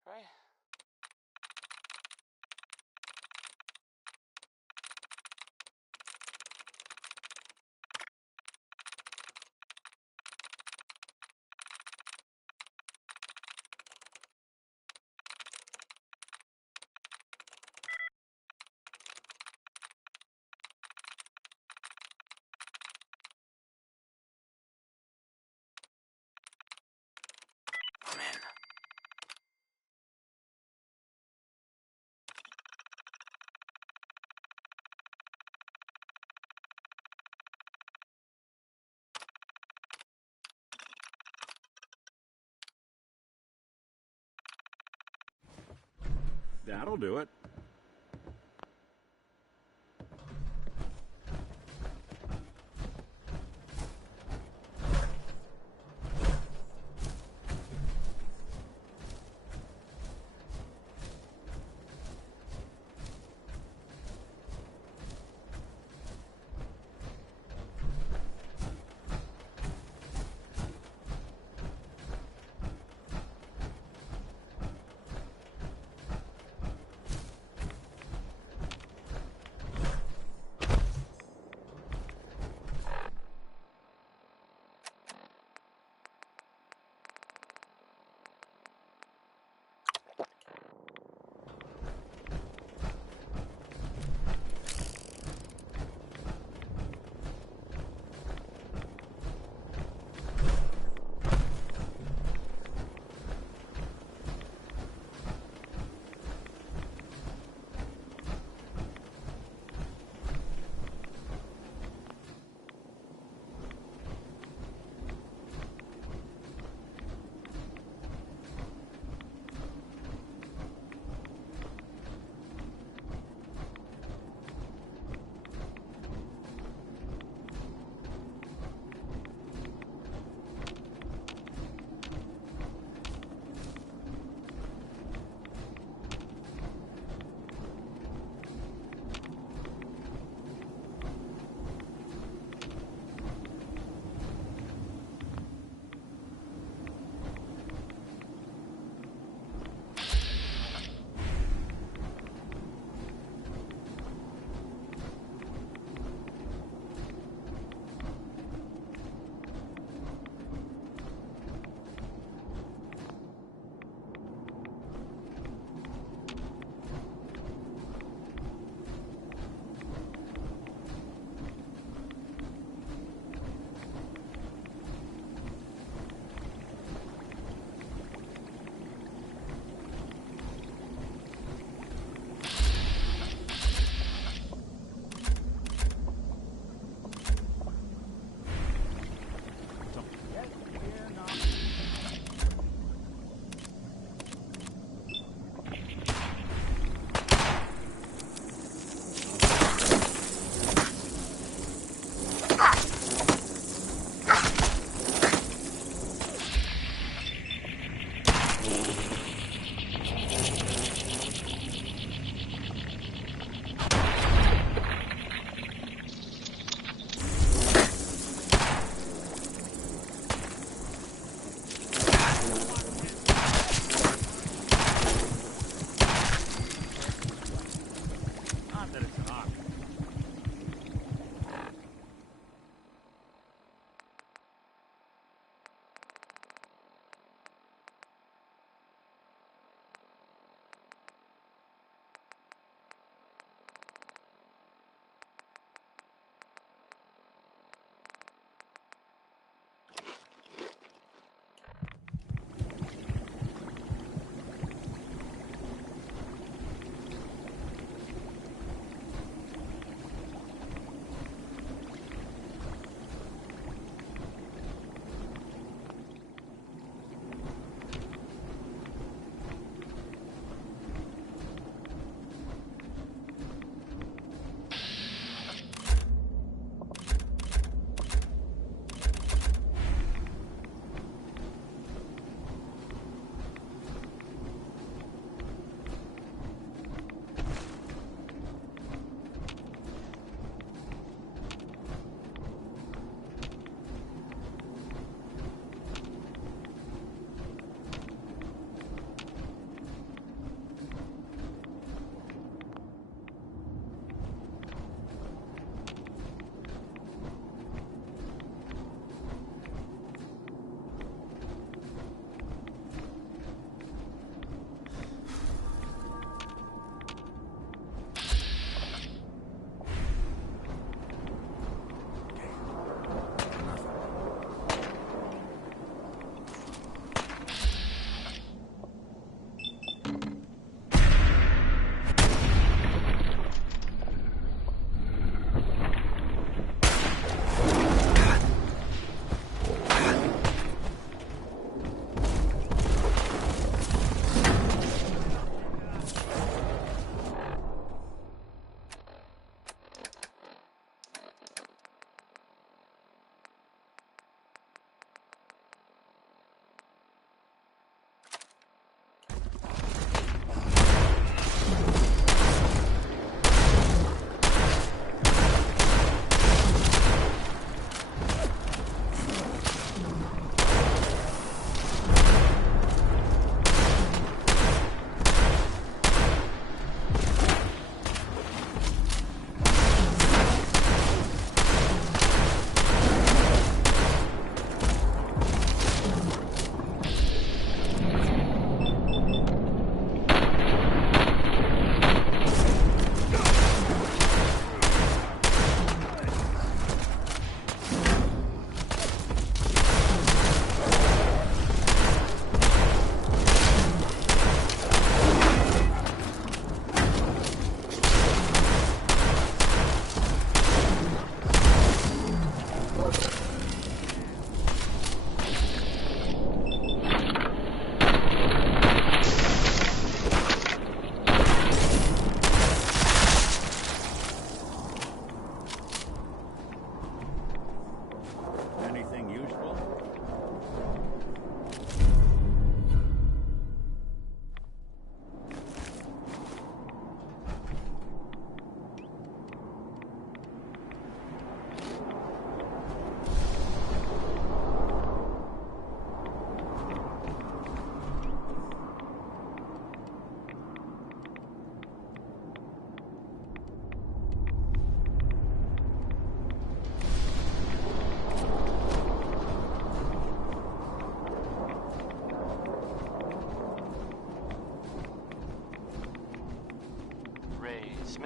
right? That'll do it.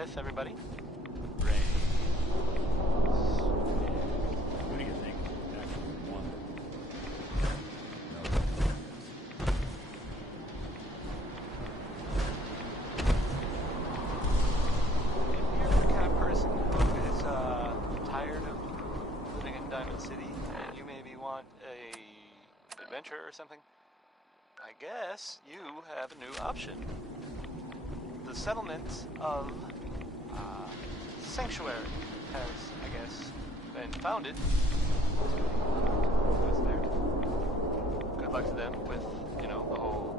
with everybody. Who do you think actually won? If you're the kind of person who is tired of living in Diamond City and you maybe want a adventure or something, I guess you have a new option. The settlement of Sanctuary has, I guess, been founded. What's there? Good luck to them with, you know, the whole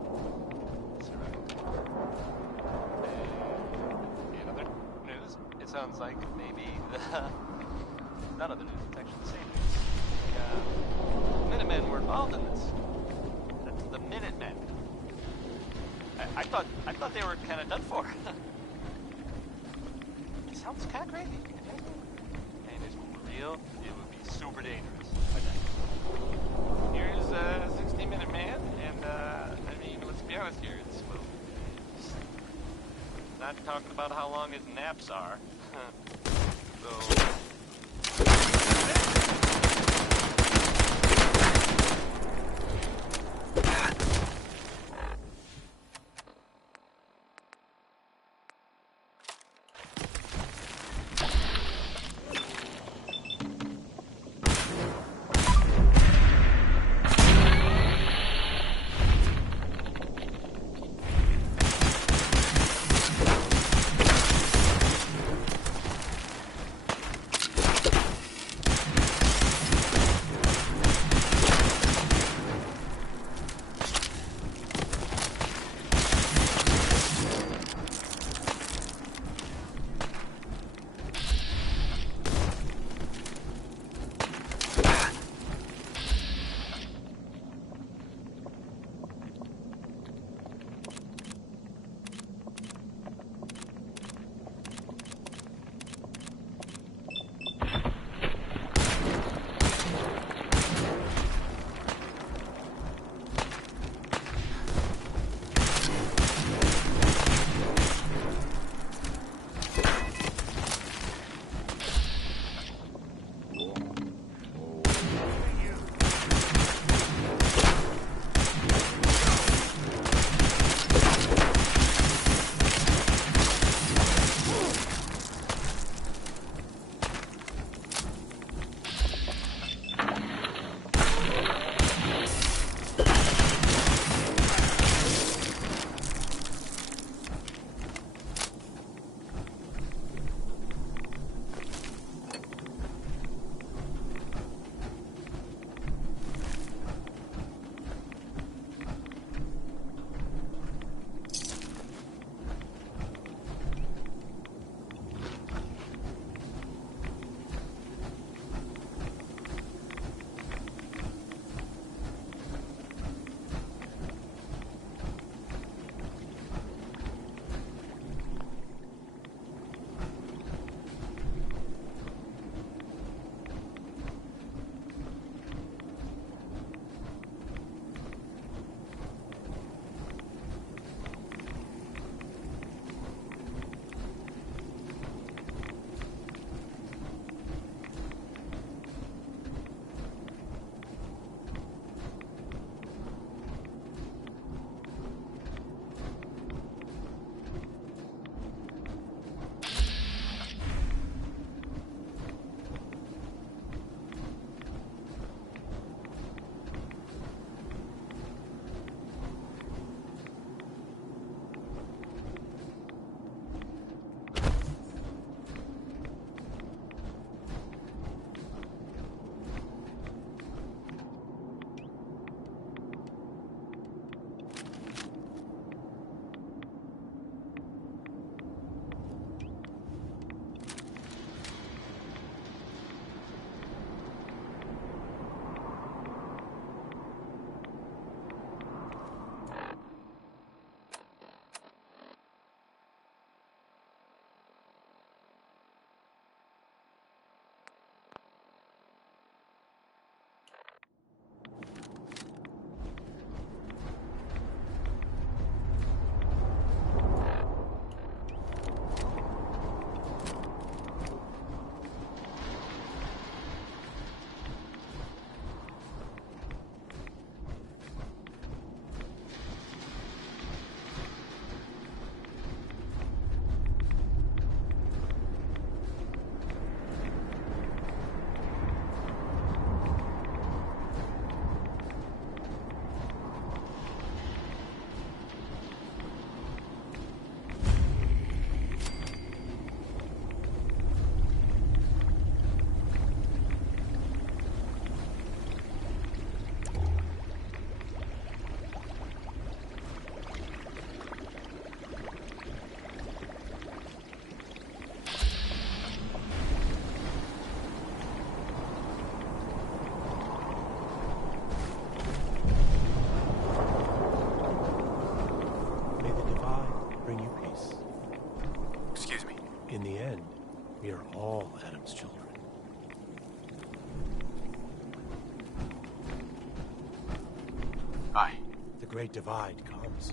in other news, it sounds like maybe not other news, it's actually the same news. The Minutemen were involved in this. That's the Minutemen. I thought they were kind of done for. It sounds kind of crazy. And if it were real, it would be super dangerous. Here's 60-minute man, and I mean, let's be honest here. It's not talking about how long his naps are. So. those children. Hi. The Great Divide comes.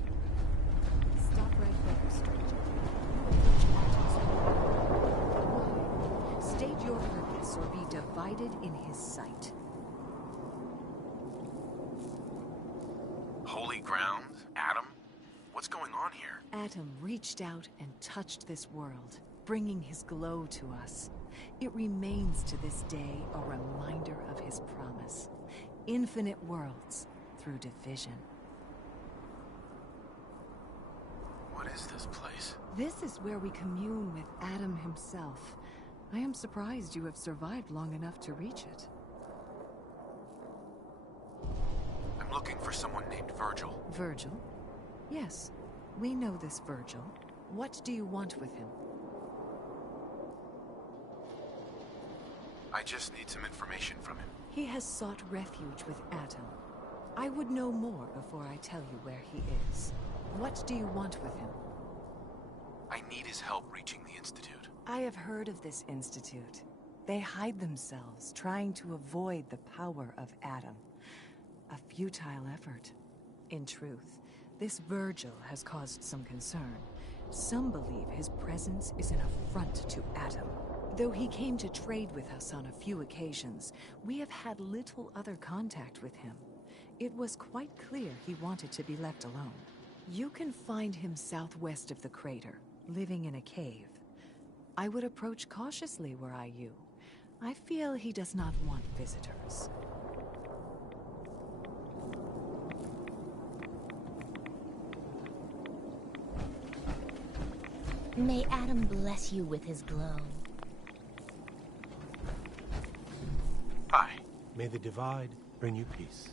Stop right there, stranger. State your purpose or be divided in his sight. Holy ground? Adam? What's going on here? Adam reached out and touched this world, bringing his glow to us. It remains to this day a reminder of his promise. Infinite worlds through division. What is this place? This is where we commune with Adam himself. I am surprised you have survived long enough to reach it. I'm looking for someone named Virgil. Virgil? Yes, we know this Virgil. What do you want with him? I just need some information from him. He has sought refuge with Adam. I would know more before I tell you where he is. What do you want with him? I need his help reaching the Institute. I have heard of this institute. They hide themselves, trying to avoid the power of Adam. A futile effort. In truth, this Virgil has caused some concern. Some believe his presence is an affront to Adam. Though he came to trade with us on a few occasions, we have had little other contact with him. It was quite clear he wanted to be left alone. You can find him southwest of the crater, living in a cave. I would approach cautiously were I you. I feel he does not want visitors. May Adam bless you with his glow. Hi. May the Divide bring you peace.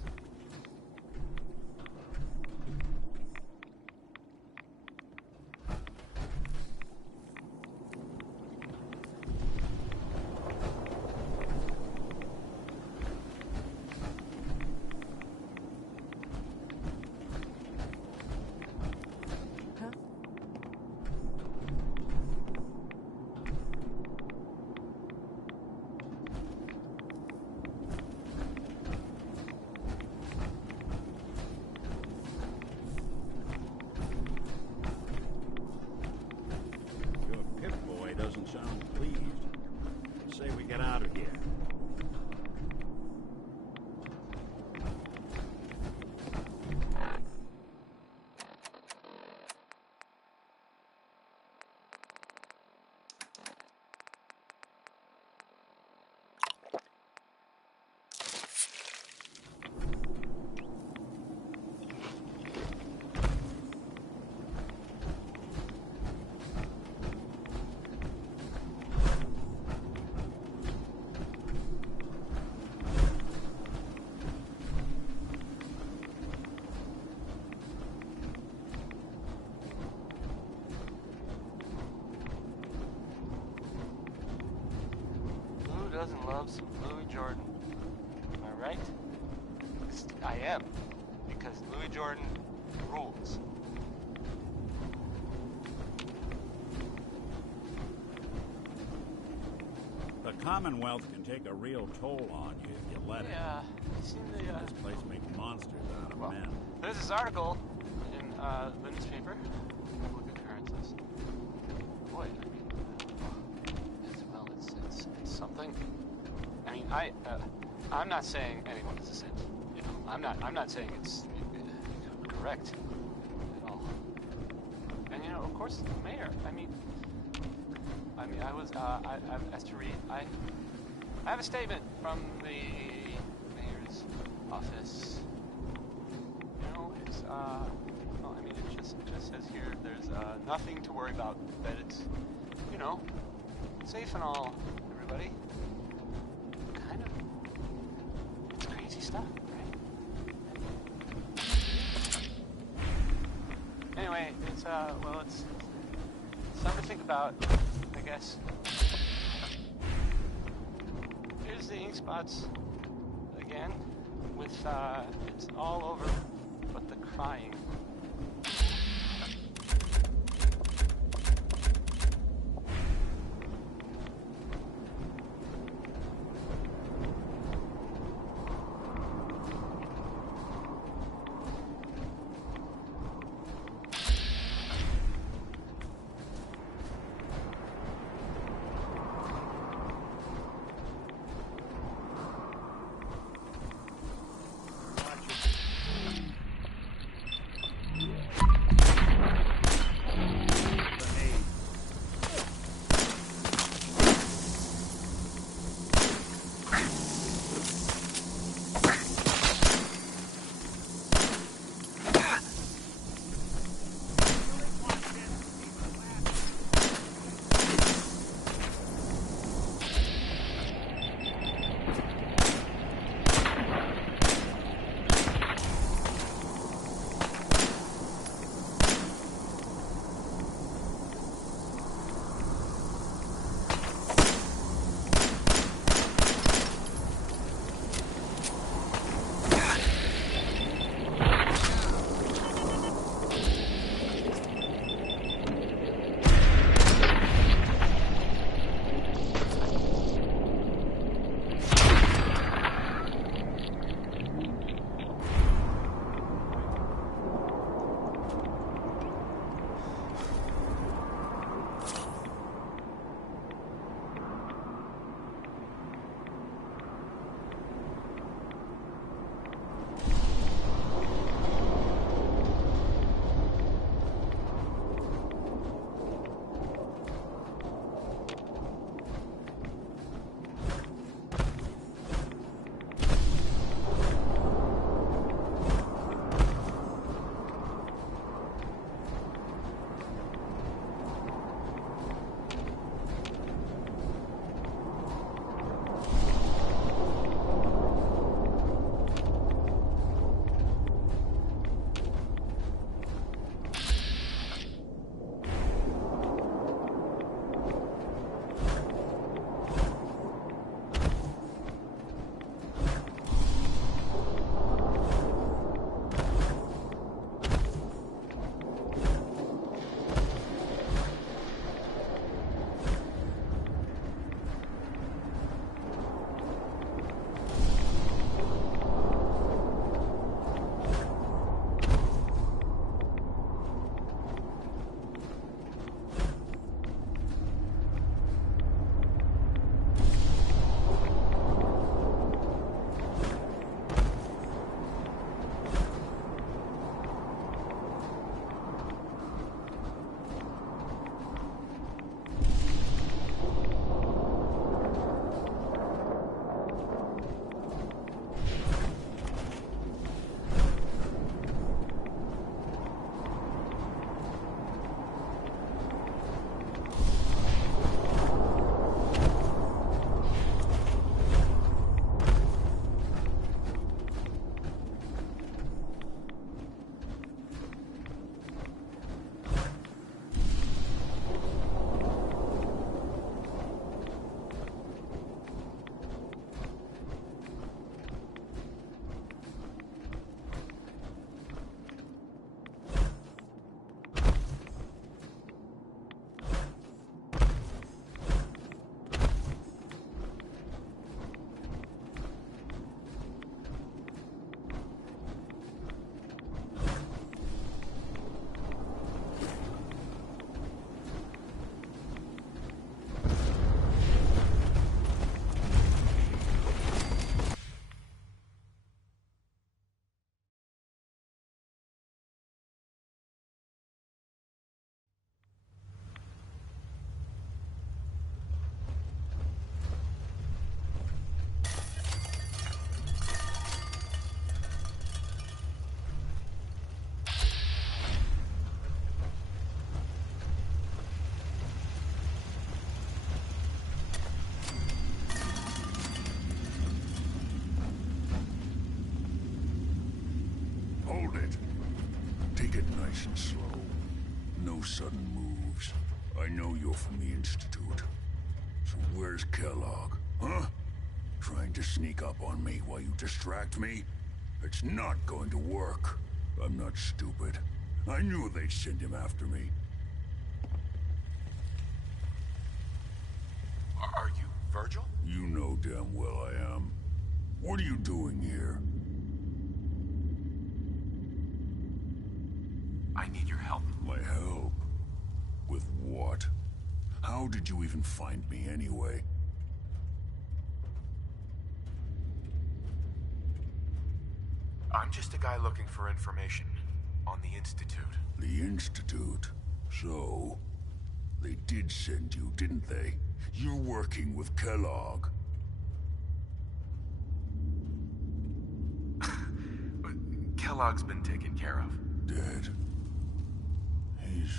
Sound pleased. Say we get out of here. Doesn't love some Louis Jordan. Am I right? I am, because Louis Jordan rules. The Commonwealth can take a real toll on you if you let it. Yeah, you seen the This place makes monsters out of men. There's this article in the newspaper. Look at occurrences. Boy, it's something. I mean, I'm not saying anyone is a saint. You know, I'm not saying it's correct at all. And you know, of course, the mayor. I mean, I was I'm asked to read. I have a statement from the mayor's office. You know, it's well, I mean, it just says here there's nothing to worry about. That it's, you know, safe and all. Everybody. Kind of. It's crazy stuff, right? Anyway, it's well, it's something to think about, I guess. Here's the ink spots again, with it's all over but the crying. Nice and slow. No sudden moves. I know you're from the Institute. So where's Kellogg, huh? Trying to sneak up on me while you distract me? It's not going to work. I'm not stupid. I knew they'd send him after me. Are you Virgil? You know damn well I am. What are you doing here? I need your help. My help? With what? How did you even find me anyway? I'm just a guy looking for information on the Institute. The Institute? So, they did send you, didn't they? You're working with Kellogg. Kellogg's been taken care of. Dead. He's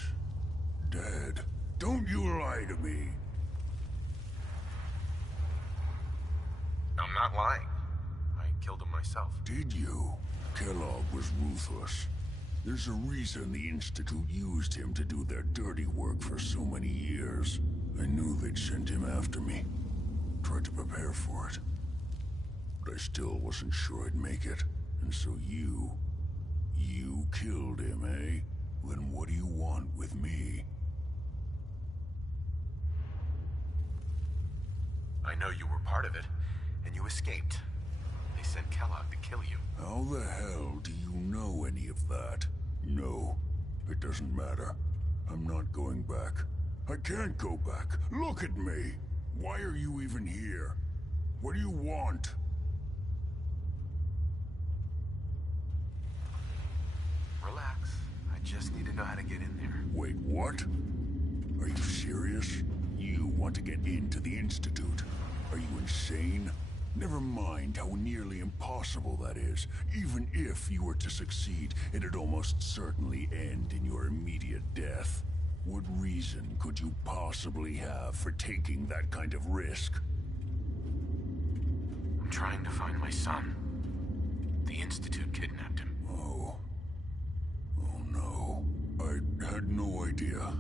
dead. Don't you lie to me. I'm not lying. I killed him myself. Did you? Kellogg was ruthless. There's a reason the Institute used him to do their dirty work for so many years. I knew they'd send him after me. Tried to prepare for it. But I still wasn't sure I'd make it. And so you killed him, eh? Then what do you want with me? I know you were part of it, and you escaped. They sent Kellogg to kill you. How the hell do you know any of that? No, it doesn't matter. I'm not going back. I can't go back. Look at me. Why are you even here? What do you want? Relax. I just need to know how to get in there. Wait, what? Are you serious? You want to get into the Institute? Are you insane? Never mind how nearly impossible that is. Even if you were to succeed, it'd almost certainly end in your immediate death. What reason could you possibly have for taking that kind of risk? I'm trying to find my son. The Institute kidnapped him. Oh. Oh no. I had no idea.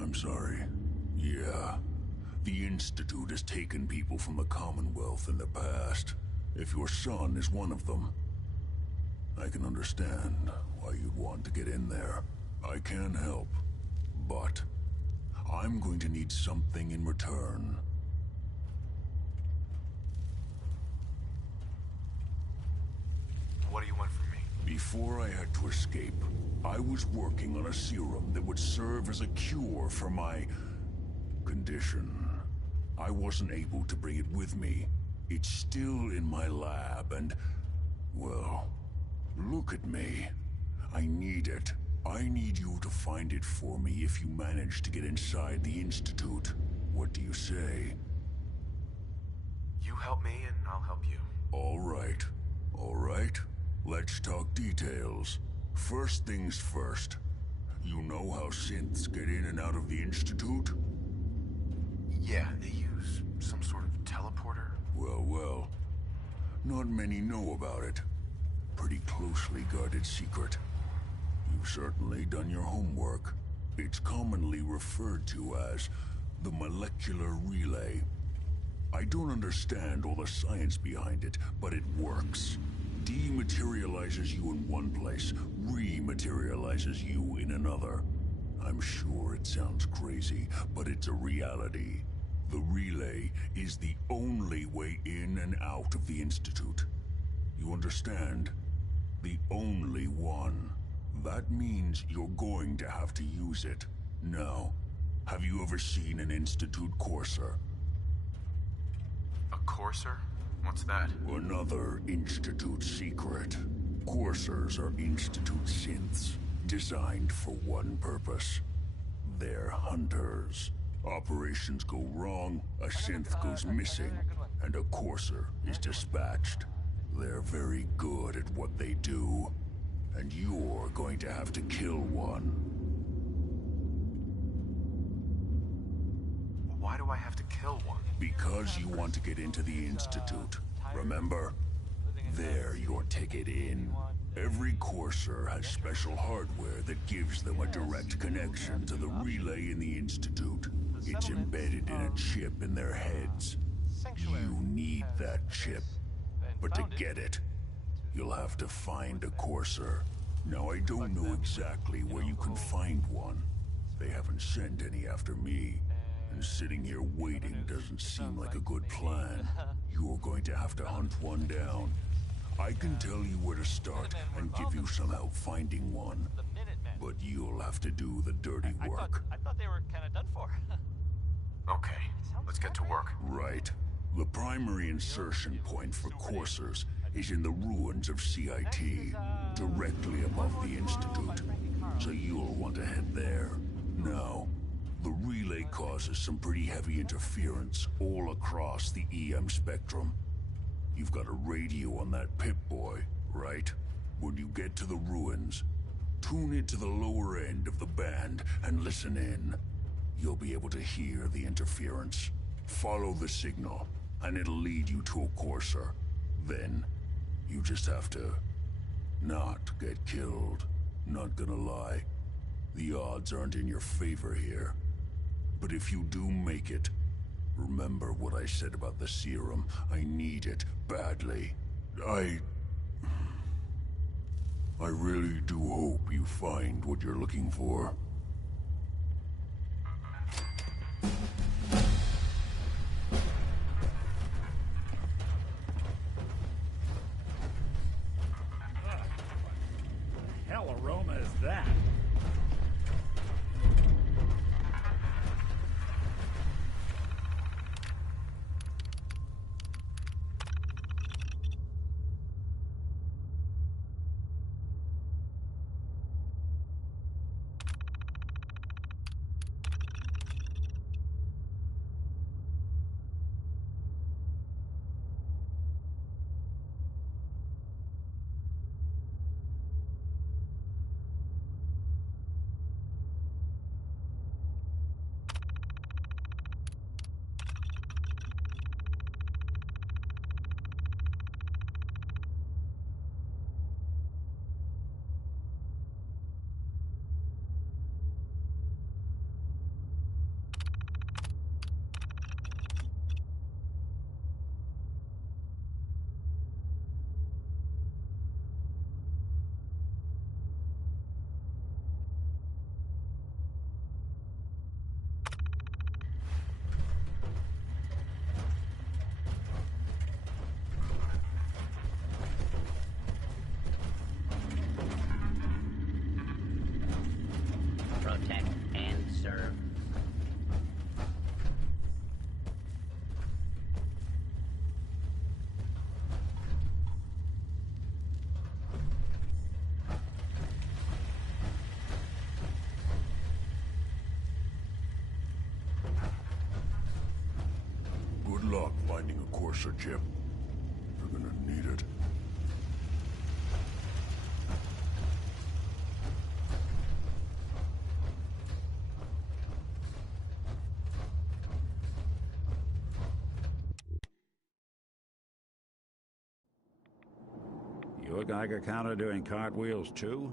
I'm sorry. Yeah. The Institute has taken people from the Commonwealth in the past. If your son is one of them, I can understand why you'd want to get in there. I can help, but I'm going to need something in return. What do you want from me? Before I had to escape, I was working on a serum that would serve as a cure for my condition. I wasn't able to bring it with me. It's still in my lab and, well, look at me. I need it. I need you to find it for me if you manage to get inside the Institute. What do you say? You help me and I'll help you. All right. All right. Let's talk details. First things first. You know how synths get in and out of the Institute? Yeah, they use some sort of teleporter. Well, well. Not many know about it. Pretty closely guarded secret. You've certainly done your homework. It's commonly referred to as the molecular relay. I don't understand all the science behind it, but it works. Dematerializes you in one place, rematerializes you in another. I'm sure it sounds crazy, but it's a reality. The relay is the only way in and out of the Institute. You understand? The only one. That means you're going to have to use it. Now, have you ever seen an Institute Courser? A Courser? What's that? Another Institute secret. Coursers are Institute synths, designed for one purpose. They're hunters. Operations go wrong, a synth goes missing, and a Courser is dispatched. They're very good at what they do, and you're going to have to kill one. Why do I have to kill one? Because you want to get into the Institute. Remember? They're your ticket in. Every courser has special hardware that gives them a direct connection to the relay in the Institute. It's embedded in a chip in their heads. You need that chip. But to get it, you'll have to find a courser. Now, I don't know exactly where you can find one. They haven't sent any after me. And sitting here waiting doesn't seem like a good plan. You're going to have to hunt one down. I can tell you where to start and give you some help finding one. But you'll have to do the dirty work. I thought they were kind of done for. Okay, let's get to work. Right. The primary insertion point for coursers is in the ruins of CIT, directly above the Institute. So you'll want to head there. Now, the relay causes some pretty heavy interference all across the EM spectrum. You've got a radio on that Pip-Boy, right? When you get to the ruins, tune it to the lower end of the band and listen in. You'll be able to hear the interference. Follow the signal, and it'll lead you to a courser. Then, you just have to not get killed. Not gonna lie, the odds aren't in your favor here. But if you do make it, remember what I said about the serum. I need it badly. I really do hope you find what you're looking for. The hell aroma is that? Protect and serve. Good luck finding a courser chip. You're gonna need it. Your Geiger counter doing cartwheels too?